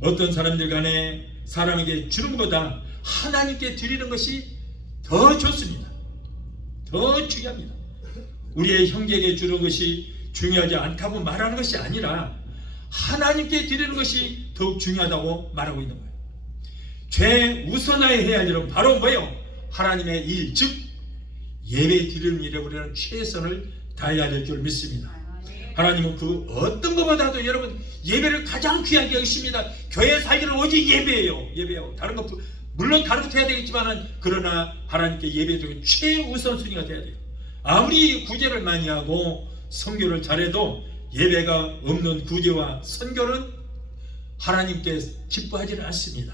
어떤 사람들 간에 사람에게 주는 것보다 하나님께 드리는 것이 더 좋습니다. 더 중요합니다. 우리의 형제에게 주는 것이 중요하지 않다고 말하는 것이 아니라 하나님께 드리는 것이 더욱 중요하다고 말하고 있는 거예요. 최우선하여야 할 일은 바로 뭐예요? 하나님의 일, 즉 예배 드리는 일에 우리는 최선을 다해야 될 줄 믿습니다. 하나님은 그 어떤 것보다도 여러분 예배를 가장 귀하게 여기십니다. 교회 살기는 오직 예배예요. 다른 것 물론 다른 것도 해야 되겠지만 그러나 하나님께 예배 중에 최우선순위가 돼야 돼요. 아무리 구제를 많이 하고 선교를 잘해도 예배가 없는 구제와 선교는 하나님께 기뻐하지는 않습니다.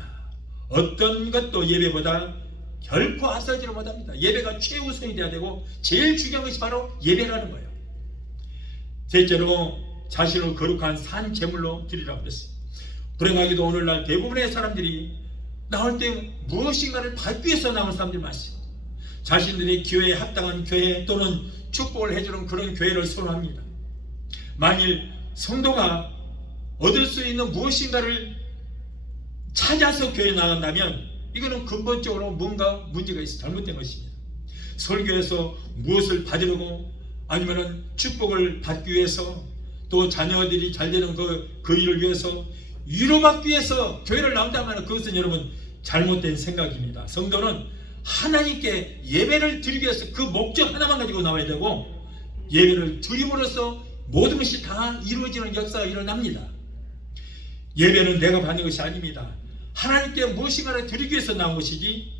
어떤 것도 예배보다 결코 앞서지를 못합니다. 예배가 최우선이 돼야 되고 제일 중요한 것이 바로 예배라는 거예요. 셋째로 자신을 거룩한 산 제물로 드리라고 그랬어요. 불행하게도 오늘날 대부분의 사람들이 나올 때 무엇인가를 받기 위해서 나온 사람들이 많습니다. 자신들의 기회에 합당한 교회 또는 축복을 해주는 그런 교회를 선호합니다. 만일 성도가 얻을 수 있는 무엇인가를 찾아서 교회에 나간다면 이거는 근본적으로 뭔가 문제가 있어 잘못된 것입니다. 설교에서 무엇을 받으려고 아니면 축복을 받기 위해서 또 자녀들이 잘 되는 그 일을 위해서 위로받기 위해서 교회를 나온다면 그것은 여러분 잘못된 생각입니다. 성도는 하나님께 예배를 드리기 위해서 그 목적 하나만 가지고 나와야 되고 예배를 드림으로써 모든 것이 다 이루어지는 역사가 일어납니다. 예배는 내가 받는 것이 아닙니다. 하나님께 무엇인가를 드리기 위해서 나온 것이지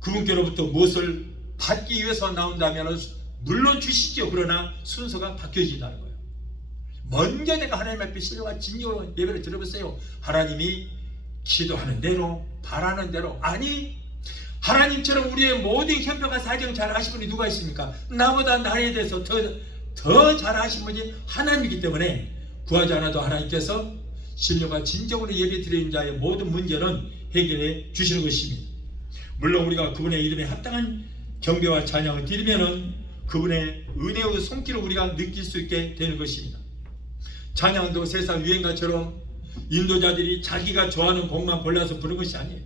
그분께로부터 무엇을 받기 위해서 나온다면 물론 주시죠. 그러나 순서가 바뀌어진다는 거예요. 먼저 내가 하나님 앞에 신령과 진정으로 예배를 드려보세요. 하나님이 기도하는 대로 바라는 대로 아니 하나님처럼 우리의 모든 형편과 사정을 잘 아시는 분이 누가 있습니까? 나보다 나에 대해서 더 잘 아시는 분이 하나님이기 때문에 구하지 않아도 하나님께서 신령과 진정으로 예배 드리는 자의 모든 문제는 해결해 주시는 것입니다. 물론 우리가 그분의 이름에 합당한 경배와 찬양을 드리면은 그분의 은혜의 손길을 우리가 느낄 수 있게 되는 것입니다. 찬양도 세상 유행가처럼 인도자들이 자기가 좋아하는 곡만 골라서 부르는 것이 아니에요.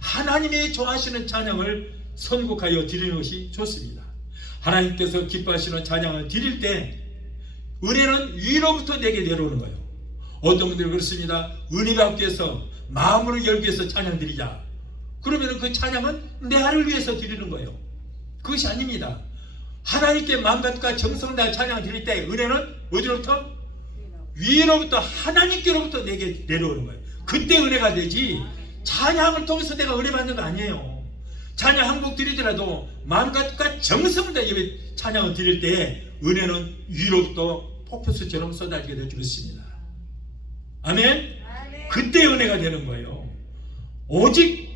하나님의 좋아하시는 찬양을 선곡하여 드리는 것이 좋습니다. 하나님께서 기뻐하시는 찬양을 드릴 때 은혜는 위로부터 내게 내려오는 거예요. 어떤 분들은 그렇습니다. 은혜 받기 위해서 마음으로 열기 위해서 찬양 드리자. 그러면 그 찬양은 내 아를 위해서 드리는 거예요. 그것이 아닙니다. 하나님께 마음과 정성 다해 찬양을 드릴 때 은혜는 어디로부터? 위로부터 하나님께로부터 내게 내려오는 거예요. 그때 은혜가 되지 찬양을 통해서 내가 은혜 받는 거 아니에요. 찬양 한 곡 드리더라도 마음과 정성 다해 예배 찬양을 드릴 때 은혜는 위로부터 폭포수처럼 쏟아지게 될 줄 믿습니다. 아멘? 그때 은혜가 되는 거예요. 오직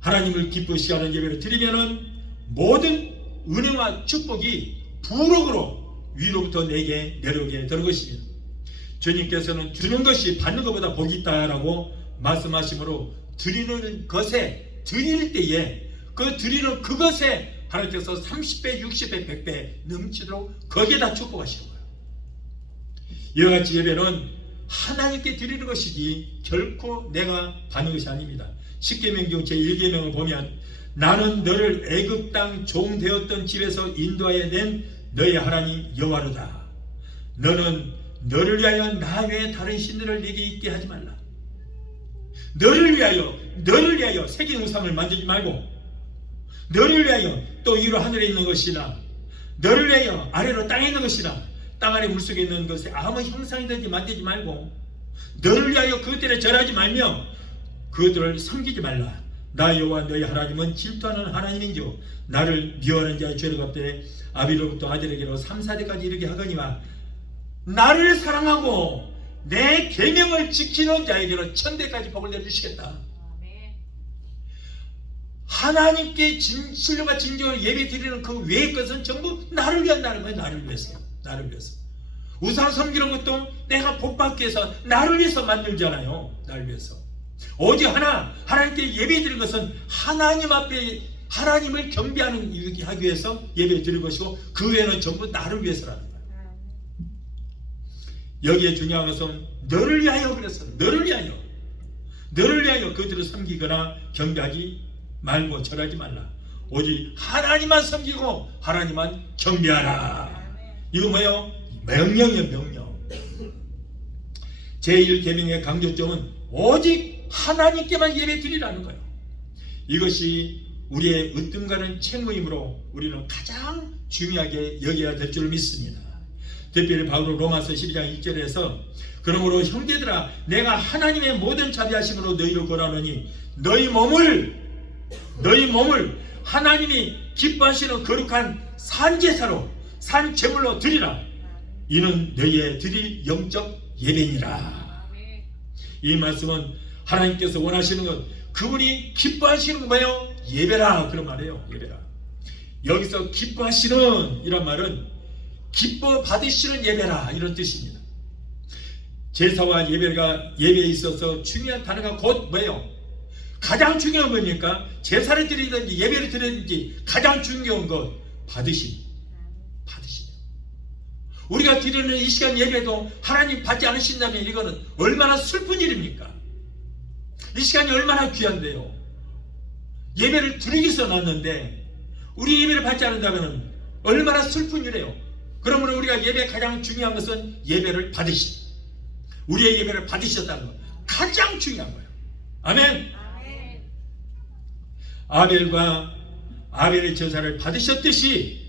하나님을 기쁘시게 하는 예배를 드리면은 모든 은혜와 축복이 부록으로 위로부터 내게 내려오게 되는 것입니다. 주님께서는 주는 것이 받는 것보다 복이 있다라고 말씀하시므로 드리는 것에 드릴 때에 그 드리는 그것에 하나님께서 30배, 60배, 100배 넘치도록 거기에다 축복하시는 거예요. 이와 같이 예배는 하나님께 드리는 것이지 결코 내가 받는 것이 아닙니다. 십계명중 제1계명을 보면 나는 너를 애굽 땅 종 되었던 집에서 인도하여 낸 너의 하나님 여호와로다. 너는 너를 위하여 나 외에 다른 신들을 네게 있게 하지 말라. 너를 위하여 새긴 우상을 만들지 말고, 너를 위하여 또 위로 하늘에 있는 것이나 너를 위하여 아래로 땅에 있는 것이나 땅 아래 물속에 있는 것에 아무 형상이든지 만들지 말고, 너를 위하여 그것들에 절하지 말며 그것들을 섬기지 말라. 나 여호와 너희 하나님은 질투하는 하나님인지요 나를 미워하는 자의 죄를 갚되 아비로부터 아들에게로 3, 4대까지 이르게 하거니와 나를 사랑하고 내 계명을 지키는 자에게로 1000대까지 복을 내주시겠다. 하나님께 신령과 진정으로 예배 드리는 그 외의 것은 전부 나를 위한다는 거예요. 나를 위해서. 우상 섬기는 것도 내가 복 받기 위해서 나를 위해서 만들잖아요. 나를 위해서. 오직 하나님께 예배 드리는 것은 하나님 앞에 하나님을 경배하기 위해서 예배 드릴 것이고, 그 외에는 전부 나를 위해서라는 거예요. 여기에 중요한 것은 너를 위하여, 그래서 너를 위하여 그들을 섬기거나 경배하지 말고 절하지 말라. 오직 하나님만 섬기고 하나님만 경배하라. 이거 뭐예요? 명령이에요. 명령. 제1계명의 강조점은 오직 하나님께만 예배 드리라는 거예요. 이것이 우리의 으뜸가는 책무이므로 우리는 가장 중요하게 여겨야 될 줄 믿습니다. 특별히 바울은 로마서 12장 1절에서 그러므로 형제들아 내가 하나님의 모든 자비하심으로 너희를 권하노니 너희 몸을 하나님이 기뻐하시는 거룩한 산제사로 산제물로 드리라. 이는 너희의 드릴 영적 예배니라. 이 말씀은 하나님께서 원하시는 것, 그분이 기뻐하시는 거 뭐예요? 예배라, 그런 말이에요. 예배라. 여기서 기뻐하시는 이란 말은 기뻐 받으시는 예배라, 이런 뜻입니다. 제사와 예배에 있어서 중요한 단어가 곧 뭐예요? 가장 중요한 겁니까? 제사를 드리든지 예배를 드리든지 가장 중요한 것, 받으심. 우리가 드리는 이 시간 예배도 하나님 받지 않으신다면 이거는 얼마나 슬픈 일입니까? 이 시간이 얼마나 귀한데요. 예배를 드리기 위해서 났는데 우리 예배를 받지 않는다면 얼마나 슬픈 일이에요. 그러므로 우리가 예배 가장 중요한 것은 예배를 받으신, 우리의 예배를 받으셨다는 것, 가장 중요한 거예요. 아멘. 아벨의 제사를 받으셨듯이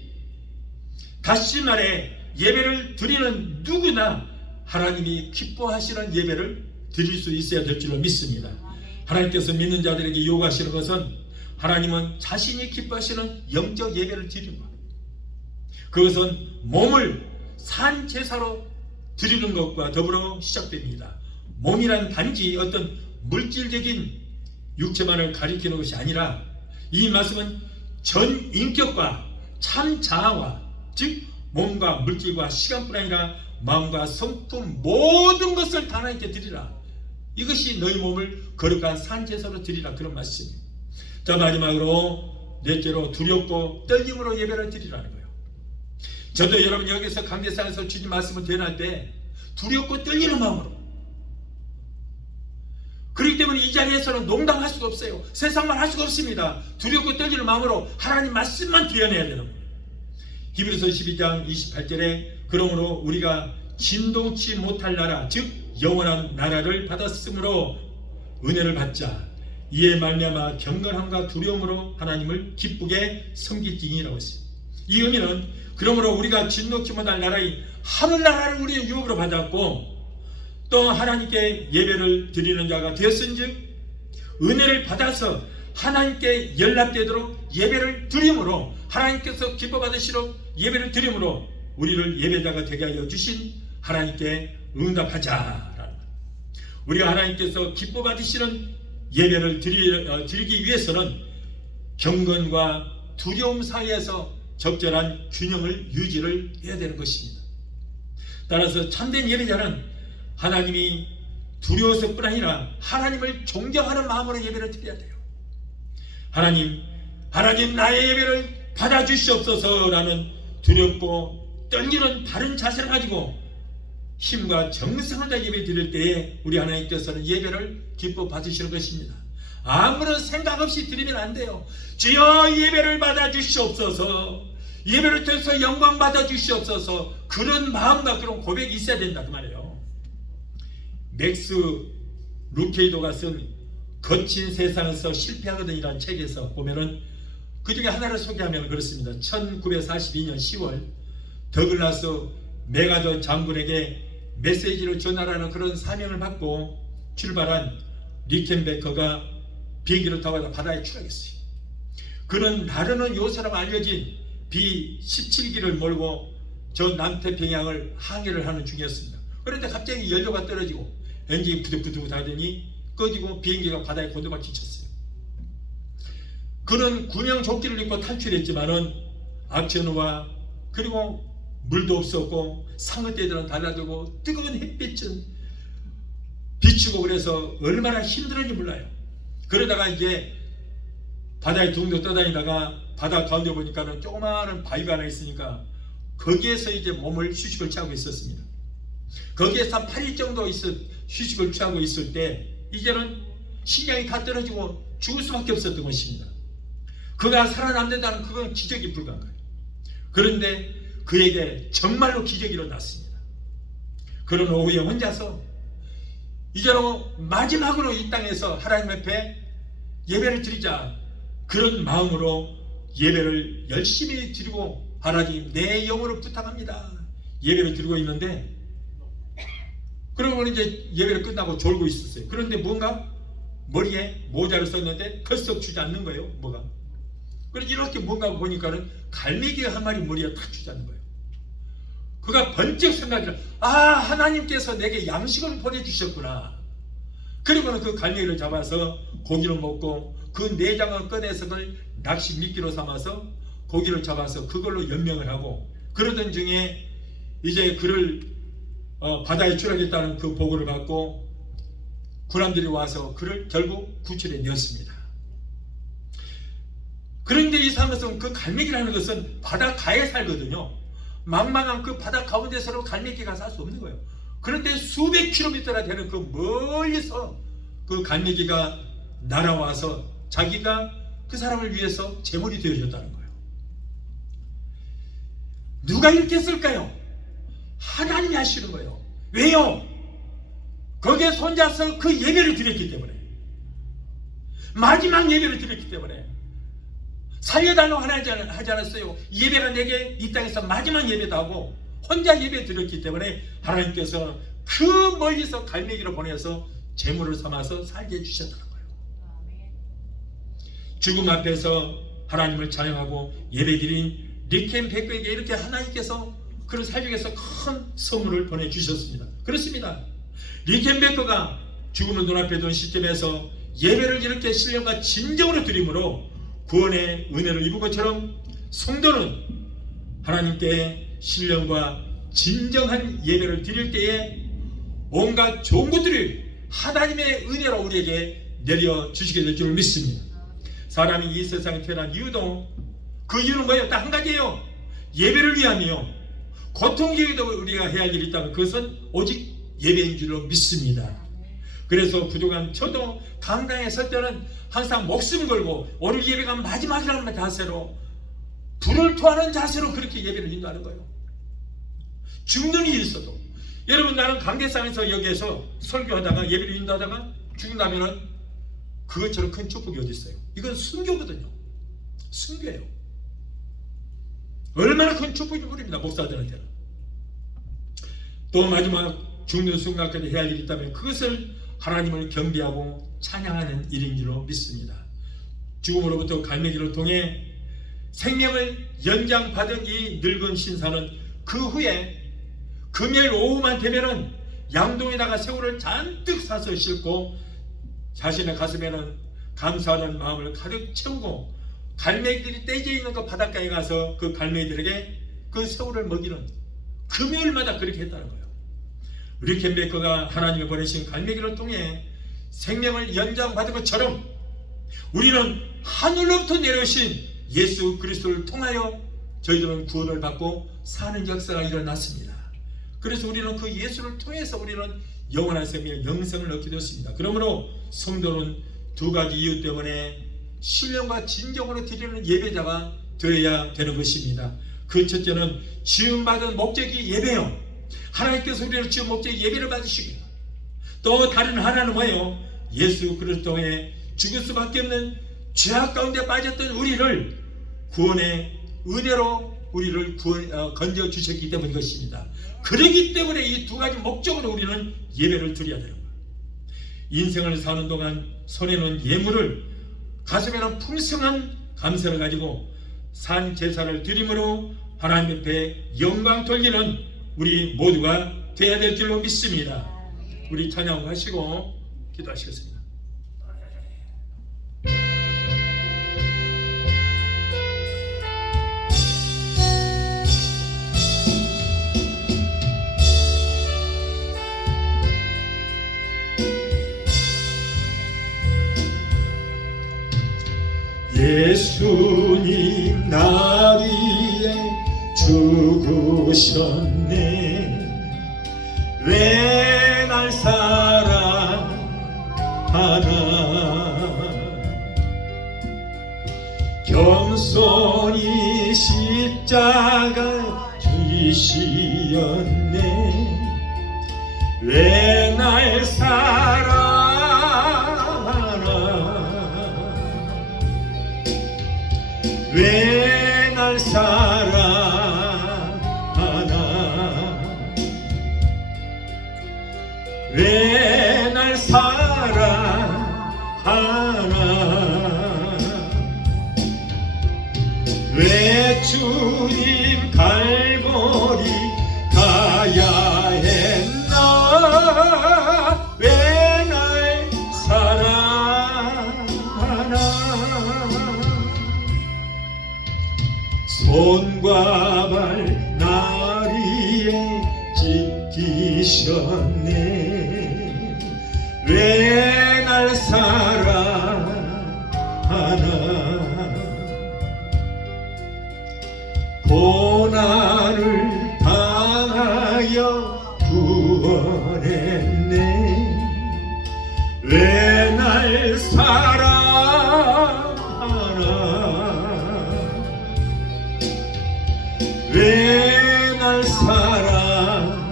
다시 말해 예배를 드리는 누구나 하나님이 기뻐하시는 예배를 드릴 수 있어야 될 줄로 믿습니다. 하나님께서 믿는 자들에게 요구하시는 것은 하나님은 자신이 기뻐하시는 영적 예배를 드리는 것, 그것은 몸을 산 제사로 드리는 것과 더불어 시작됩니다. 몸이란 단지 어떤 물질적인 육체만을 가리키는 것이 아니라 이 말씀은 전 인격과 참 자아와, 즉 몸과 물질과 시간뿐 아니라 마음과 성품 모든 것을 다 하나님께 드리라. 이것이 너희 몸을 거룩한 산제사로 드리라, 그런 말씀입니다. 자, 마지막으로 넷째로 두렵고 떨림으로 예배를 드리라는 거예요. 저도 여러분 여기서 강대상에서 주님 말씀을 대할 때 두렵고 떨리는 마음으로, 그렇기 때문에 이 자리에서는 농담할 수가 없어요. 세상말 할 수가 없습니다. 두렵고 떨리는 마음으로 하나님 말씀만 드러내야 되는 거예요. 히브리서 12장 28절에 그러므로 우리가 진동치 못할 나라, 즉 영원한 나라를 받았으므로 은혜를 받자. 이에 말미암아 경건함과 두려움으로 하나님을 기쁘게 섬길지니라고 했어요. 이 의미는 그러므로 우리가 진동치 못할 나라의 하늘나라를 우리의 유업으로 받았고 또 하나님께 예배를 드리는 자가 되었은즉 은혜를 받아서 하나님께 연락되도록 예배를 드림으로, 하나님께서 기뻐 받으시도록 예배를 드림으로 우리를 예배자가 되게 하여 주신 하나님께 응답하자라는, 우리가 하나님께서 기뻐 받으시는 예배를 드리기 위해서는 경건과 두려움 사이에서 적절한 균형을 유지를 해야 되는 것입니다. 따라서 참된 예배자는 하나님이 두려워서뿐 아니라 하나님을 존경하는 마음으로 예배를 드려야 돼요. 하나님 나의 예배를 받아주시옵소서라는 두렵고 떨리는 바른 자세를 가지고 힘과 정성을 다 예배 드릴 때에 우리 하나님께서는 예배를 기뻐 받으시는 것입니다. 아무런 생각 없이 드리면 안 돼요. 주여 예배를 받아 주시옵소서, 예배를 통해서 영광 받아 주시옵소서, 그런 마음과 그런 고백이 있어야 된다 그 말이에요. 맥스 루케이도가 쓴 거친 세상에서 실패하거든이라는 책에서 보면은 그 중에 하나를 소개하면 그렇습니다. 1942년 10월 더글라스 메가더 장군에게 메시지를 전하라는 그런 사명을 받고 출발한 리켄베커가 비행기를 타고 바다에 추락했어요. 그는 나르는 요새라고 알려진 B-17기를 몰고 저 남태평양을 항해를 하는 중이었습니다. 그런데 갑자기 연료가 떨어지고 엔진이 부득부득 하더니 꺼지고 비행기가 바다에 곤두박질쳤어요. 그는 구명조끼를 입고 탈출했지만은 악천후와 그리고 물도 없었고 상어떼들은 달라들고 뜨거운 햇빛은 비추고 그래서 얼마나 힘들었는지 몰라요. 그러다가 이제 바다에 둥둥 떠다니다가 바다 가운데 보니까는 조그마한 바위가 하나 있으니까 거기에서 이제 몸을 휴식을 취하고 있었습니다. 거기에서 한 8일 정도 휴식을 취하고 있을 때 이제는 식량이 다 떨어지고 죽을 수밖에 없었던 것입니다. 그가 살아남는다는 그건 기적이 불가한 거예요. 그런데 그에게 정말로 기적이 일어났습니다. 그런 오후에 혼자서 이제는 마지막으로 이 땅에서 하나님 앞에 예배를 드리자, 그런 마음으로 예배를 열심히 드리고 하나님 내 영혼을 부탁합니다 예배를 드리고 있는데, 그러고 이제 예배를 끝나고 졸고 있었어요. 그런데 뭔가 머리에 모자를 썼는데 펄썩 주지 않는 거예요. 뭐가 그래서 이렇게 뭔가 보니까는 갈매기가 한 마리 머리에 탁 주지 않는 거예요. 그가 번쩍 생각이 나, 하나님께서 내게 양식을 보내주셨구나. 그리고는 그 갈매기를 잡아서 고기를 먹고 그 내장을 꺼내서 그걸 낚시 미끼로 삼아서 고기를 잡아서 그걸로 연명을 하고, 그러던 중에 이제 그를 바다에 추락했다는 그 보고를 받고 군함들이 와서 그를 결국 구출해 내었습니다. 그런데 이상한 것은 그 갈매기라는 것은 바닷가에 살거든요. 망망한 그 바다 가운데서로 갈매기가 살 수 없는 거예요. 그런데 수백 킬로미터나 되는 그 멀리서 그 갈매기가 날아와서 자기가 그 사람을 위해서 제물이 되어졌다는 거예요. 누가 이렇게 했을까요? 하나님이 하시는 거예요. 왜요? 거기에 손자서 그 예배를 드렸기 때문에, 마지막 예배를 드렸기 때문에. 살려달라고 하지 않았어요. 예배가 내게 이 땅에서 마지막 예배도 하고 혼자 예배 드렸기 때문에 하나님께서 그 멀리서 갈매기를 보내서 제물을 삼아서 살게 해주셨다는 거예요. 죽음 앞에서 하나님을 찬양하고 예배드린 리켄베커에게 이렇게 하나님께서 그를 살리기 위해서 큰 선물을 보내주셨습니다. 그렇습니다. 리켄베커가 죽음을 눈앞에 둔 시점에서 예배를 이렇게 신령과 진정으로 드림으로 구원의 은혜를 입은 것처럼 성도는 하나님께 신령과 진정한 예배를 드릴 때에 온갖 좋은 것들을 하나님의 은혜로 우리에게 내려주시게 될 줄 믿습니다. 사람이 이 세상에 태어난 이유도, 그 이유는 뭐예요? 딱 한 가지예요. 예배를 위함이요. 고통기에도 우리가 해야 할 일이 있다면 그것은 오직 예배인 줄로 믿습니다. 그래서 부족한 저도 강당에 설 때는 항상 목숨 걸고 오늘 예배가 마지막이라는 자세로, 불을 토하는 자세로 그렇게 예배를 인도하는 거예요. 죽는 일이 있어도. 여러분, 나는 강대상에서 여기에서 설교하다가 예배를 인도하다가 죽는다면은 그것처럼 큰 축복이 어디 있어요? 이건 순교거든요. 순교예요. 얼마나 큰 축복이 부립니다, 목사들한테는. 또 마지막 죽는 순간까지 해야 할 일이 있다면 그것을 하나님을 경배하고 찬양하는 일인 줄로 믿습니다. 죽음으로부터 갈매기를 통해 생명을 연장받은 이 늙은 신사는 그 후에 금요일 오후만 되면은 양동에다가 새우를 잔뜩 사서 싣고 자신의 가슴에는 감사하는 마음을 가득 채우고 갈매기들이 떼져 있는 그 바닷가에 가서 그 갈매기들에게 그 새우를 먹이는, 금요일마다 그렇게 했다는 거예요. 리켄베커가 하나님이 보내신 갈매기를 통해 생명을 연장받은 것처럼 우리는 하늘로부터 내려오신 예수 그리스도를 통하여 저희들은 구원을 받고 사는 역사가 일어났습니다. 그래서 우리는 그 예수를 통해서 우리는 영원한 생명의 영생을 얻게 되었습니다. 그러므로 성도는 두 가지 이유 때문에 신령과 진정으로 드리는 예배자가 되어야 되는 것입니다. 그 첫째는 지음받은 목적이 예배요. 하나님께서 우리를 지은 목적이 예배를 받으시고, 또 다른 하나는 뭐예요? 예수 그리스도의 죽을 수밖에 없는 죄악 가운데 빠졌던 우리를 구원의 은혜로 우리를 건져 주셨기 때문인 것입니다. 그렇기 때문에 이 두 가지 목적으로 우리는 예배를 드려야 되는 거예요. 인생을 사는 동안 손에는 예물을, 가슴에는 풍성한 감사를 가지고 산 제사를 드림으로 하나님 앞에 영광 돌리는 우리 모두가 되어야 될 줄로 믿습니다. 우리 찬양하시고 기도하시겠습니다. 예수님 나 위에 죽으셨네. 왜 날 사랑하나. 겸손히 십자가 지시었네. 왜 날 사랑하나. 왜 날 사랑하나. 왜 날 사랑하나. 왜 주님 갈보리 가야 했나. 왜 날 사랑하나. 손과 발 나리에 지키셨네. 왜 날 사랑하나. 고난을 당하여 구원했네. 왜 날 사랑하나. 왜 날 사랑하나.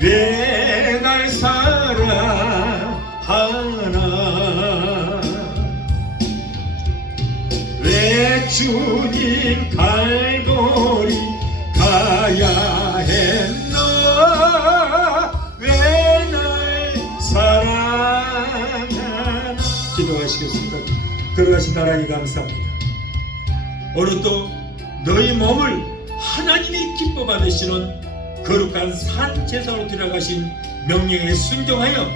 왜 날 사랑하나. 왜 주님 갈보리 가야 했나. 왜 날 사랑하나. 기도하시겠습니다. 걸어가신 하나님 감사합니다. 오늘도 너희 몸을 하나님이 기뻐 받으시는 거룩한 산 제사로 들어가신 명령에 순종하여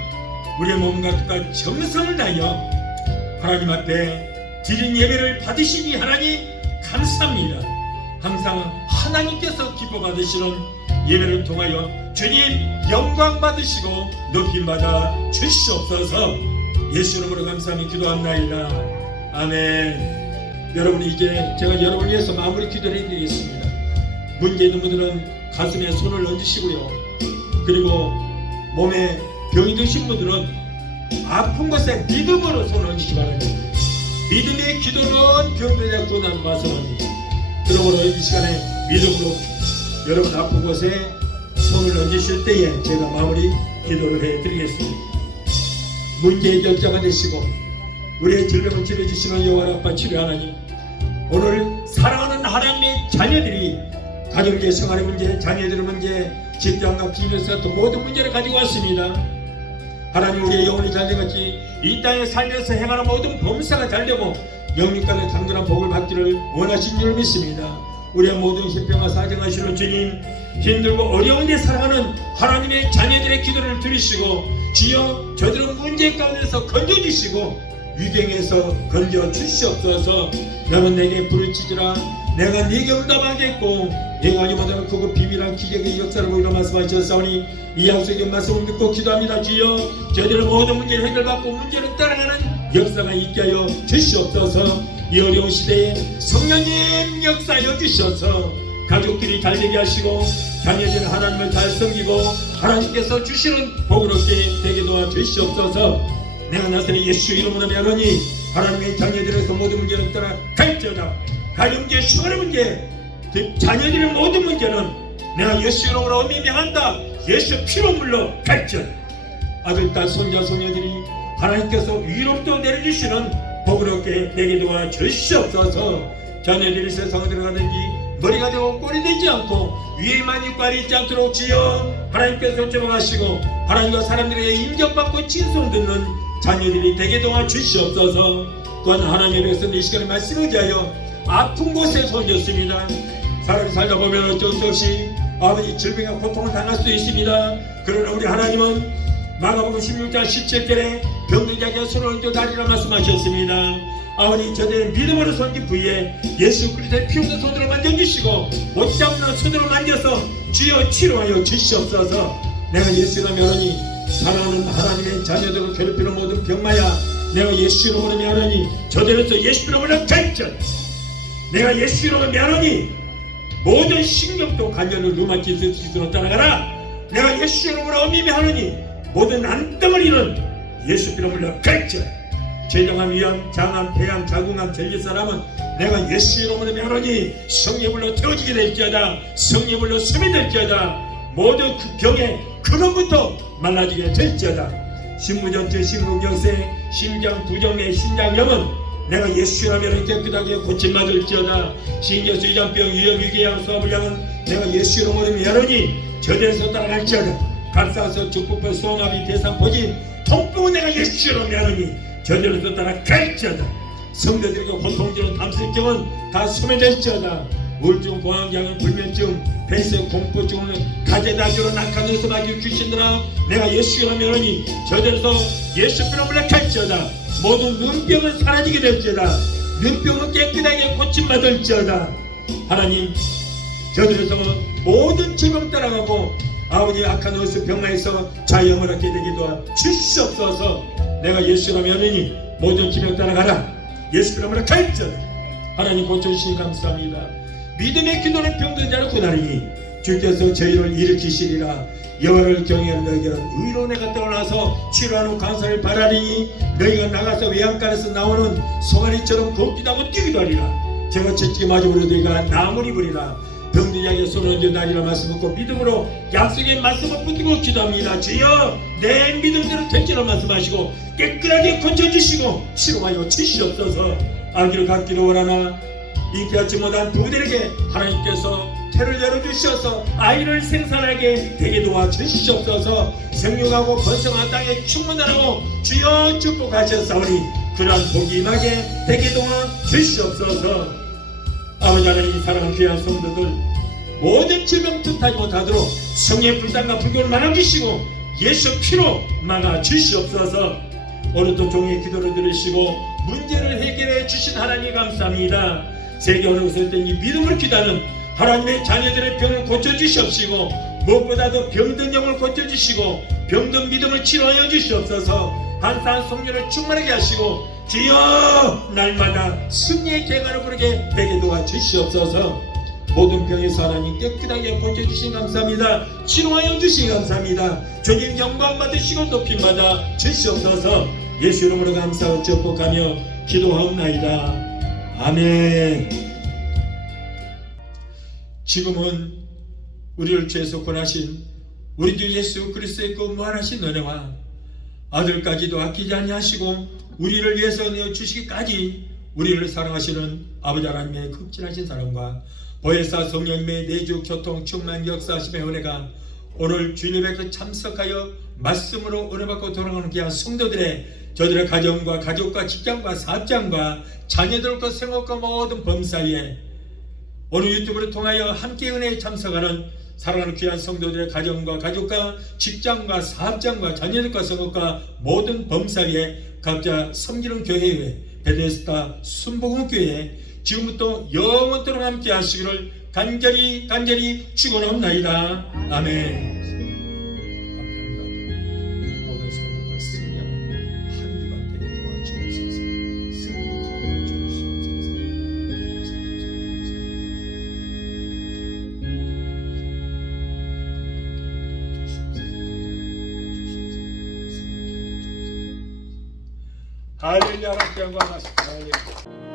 우리의 몸과 뜻과 정성을 다하여 하나님 앞에 드린 예배를 받으시니 하나님 감사합니다. 항상 하나님께서 기뻐 받으시는 예배를 통하여 주님 영광 받으시고 높임 받아 주시옵소서. 예수 이름으로 감사하며 기도합나이다. 아멘. 여러분, 이제 제가 여러분을 위해서 마무리 기도를 해드리겠습니다. 문제 있는 분들은 가슴에 손을 얹으시고요. 그리고 몸에 병이 드신 분들은 아픈 것에 믿음으로 손을 얹으시기 바랍니다. 믿음의 기도는 병들에 구원하는 마성합니다. 그러므로 이 시간에 믿음으로 여러분 아픈 곳에 손을 얹으실 때에 제가 마무리 기도를 해드리겠습니다. 문제 해결자가 되시고 우리의 질병을 치료해주시는 여호와 아빠 치료 하나님, 오늘 사랑하는 하나님의 자녀들이 가정의 생활의 문제, 자녀들의 문제, 직장과 비즈니스 같은 모든 문제를 가지고 왔습니다. 하나님, 우리의 영혼이 잘되같이 이 땅에 살면서 행하는 모든 범사가 잘되고 영육간의 강건한 복을 받기를 원하신 줄 믿습니다. 우리의 모든 힘평과 사정하시는 주님, 힘들고 어려운 데 살아가는 하나님의 자녀들의 기도를 들으시고 주여 저들은 문제 가운데서 건져주시고 위경에서 건져 주시옵소서. 너는 내게 부르짖으라 내가 네게 응답하겠고 내가 하지 못하는 그곳 비밀한 기적의 역사를 보이라 말씀하셨사오니 이 약속의 말씀을 믿고 기도합니다. 주여 저들의 모든 문제를 해결받고 문제를 따라가는 역사가 있게 하여 주시옵소서. 이 어려운 시대에 성령님 역사하여 주셔서 가족들이 잘 되게 하시고 자녀들 하나님을 잘 섬기고 하나님께서 주시는 복을 얻게 되게 도와주시옵소서. 내가 나서는 예수 이름으로 명하노니 하나님의 자녀들에서 모든 문제는 떠나갈지어다. 가정문제, 수고의 문제, 자녀들의 모든 문제는 내가 예수 이름으로 엄히 명한다. 예수 피로 물러갈지어다. 아들, 딸, 손자, 손녀들이 하나님께서 위로부터 내려주시는 복을 얻게 되게 도와주시옵소서. 자녀들이 세상에 들어가든지 머리가 되고 꼴이 되지 않고 위에만 있고 아래 있지 않도록 주여 하나님께서 주목하시고 하나님과 사람들에게 인정받고 칭송 듣는 자녀들이 되게 도와주시옵소서. 또한 하나님께서 이 시간에 말씀을 의지하여 아픈 곳에서 오셨습니다. 사람이 살다 보면 어쩔 수 없이 아버지 질병과 고통을 당할 수 있습니다. 그러나 우리 하나님은 마가복음 16장 17절에 병든 자에게 손을 얹어 다리라 말씀하셨습니다. 아버지 저들의 믿음으로 손짓 부위에 예수 그리스도의 피 없는 손으로 만져주시고 못 잡는 손으로 만져서 주여 치료하여 주시옵소서. 내가 예수가 명하니 사랑하는 하나님의 자녀들을 괴롭히는 모든 병마야 내가 예수 이름으로 명하니 저들에서 예수 이름으로 결정. 내가 예수 이름으로 명하니 모든 신경도 관절을 루마티스로 따라가라. 내가 예수 이름으로 엄히 명하니 모든 안덩어리는 예수 이름으로 결정. 죄정함, 위암, 장암, 폐암, 자궁암, 전립 사람은 내가 예수 이름으로 명하니 성령불로 태워지게 될지어다. 성령불로 숨이 될지어다. 모든 그 병의 근원부터 말라지게 될지어다. 신부전증, 심근경색, 심장 부정의 신장염은 내가 예수 이름으로 깨끗하게 고침받을지어다. 신경수, 위장병, 위염위궤양, 소화불량은 내가 예수 이름으로 명하니 저들에서 따라갈지어다. 갑상선, 죽부뼈, 소화마비, 대상포진, 통풍은 내가 예수 이름으로 명하니 저들에서 따라갈지어다. 성도들에게 고통주는 담색증은 다 소멸될지어다. 우울증, 공황장애, 불면증, 폐쇄, 공포증은 가재다주로 낙하늘에서 막이 귀신들아 내가 예수 이름으로 명하니 저들에서 예수 이름으로 갈지어다. 모든 눈병은 사라지게 될지어다. 눈병은 깨끗하게 고침받을지어다. 하나님 저들에서 모든 질병 따라가고 아버지 악한 어스 병마에서 자유함을 얻게 되기도 주시옵소서. 내가 예수 이름으로 명하니 모든 질병 따라가라. 예수 이름으로 갈지어다. 하나님 고쳐주시니 감사합니다. 믿음의 기도는 병든 자를 구하리니 주께서 저희를 일으키시리라. 여호와를 경외하는 너희에게는 의로 내가 떠올라서 치료하는 감사를 바라리니 너희가 나가서 외양간에서 나오는 송아리처럼 걷기도 하고 뛰기도 하리라. 제가 채찍에 맞으므로 너희가 나무니 부리라. 병든 자에게 손을 얹어 나리라 말씀 듣고 믿음으로 약속의 말씀을 붙들고 기도합니다. 주여 내 믿음대로 될지라 말씀하시고 깨끗하게 고쳐주시고 치료하여 주시옵소서. 아기를 갖기를 원하나 잉태하지 못한 부부들에게 하나님께서 태를 열어주셔서 아이를 생산하게 되게 도와주시옵소서. 생육하고 번성한 땅에 충만하라고 주여 축복하셨사오니 그러한 복이 임하게 되게 도와주시옵소서. 아버지 하나님 사랑하는 귀한 성도들 모든 질병 뜻하지 못하도록 성령의 불단과 불교를 막아주시고 예수 피로 막아주시옵소서. 오늘도 종의 기도를 들으시고 문제를 해결해 주신 하나님 감사합니다. 세계 어느 곳에 있던 이 믿음을 기도하는 하나님의 자녀들의 병을 고쳐주시옵시고 무엇보다도 병든 영을 고쳐주시고 병든 믿음을 치료하여 주시옵소서. 한산 성령을 충만하게 하시고 주여 날마다 승리의 개가를 부르게 되게 도와주시옵소서. 모든 병에서 하나님 깨끗하게 고쳐주신 감사합니다. 치료하여 주신 감사합니다. 주님 영광 받으시고 높임 받아 주시옵소서. 예수 이름으로 감사하고 축복하며 기도하옵나이다. 아멘. 지금은 우리를 죄에서 구원하신 우리 주 예수 그리스도의 그 무한하신 은혜와 아들까지도 아끼지 아니하시고 우리를 위해서 내어주시기까지 우리를 사랑하시는 아버지 하나님의 극진하신 사랑과 보혜사 성령님의 내주 교통 충만 역사하심의 은혜가 오늘 주님의 그 참석하여 말씀으로 은혜받고 돌아가는 귀한 성도들의 저들의 가정과 가족과 직장과 사업장과 자녀들과 생활과 모든 범사에 오늘 유튜브를 통하여 함께 은혜에 참석하는 사랑하는 귀한 성도들의 가정과 가족과 직장과 사업장과 자녀들과 생활과 모든 범사에 각자 섬기는 교회에 베데스다 순복음교회에 지금부터 영원토록 함께 하시기를 간절히 축원하옵나이다. 아멘. 모든 성도들 승리하는 한 주간 되게 도와주옵소서. 승리케 하여 주시옵소서. 할렐루야. 하나님께 영광하시다. 할렐루야.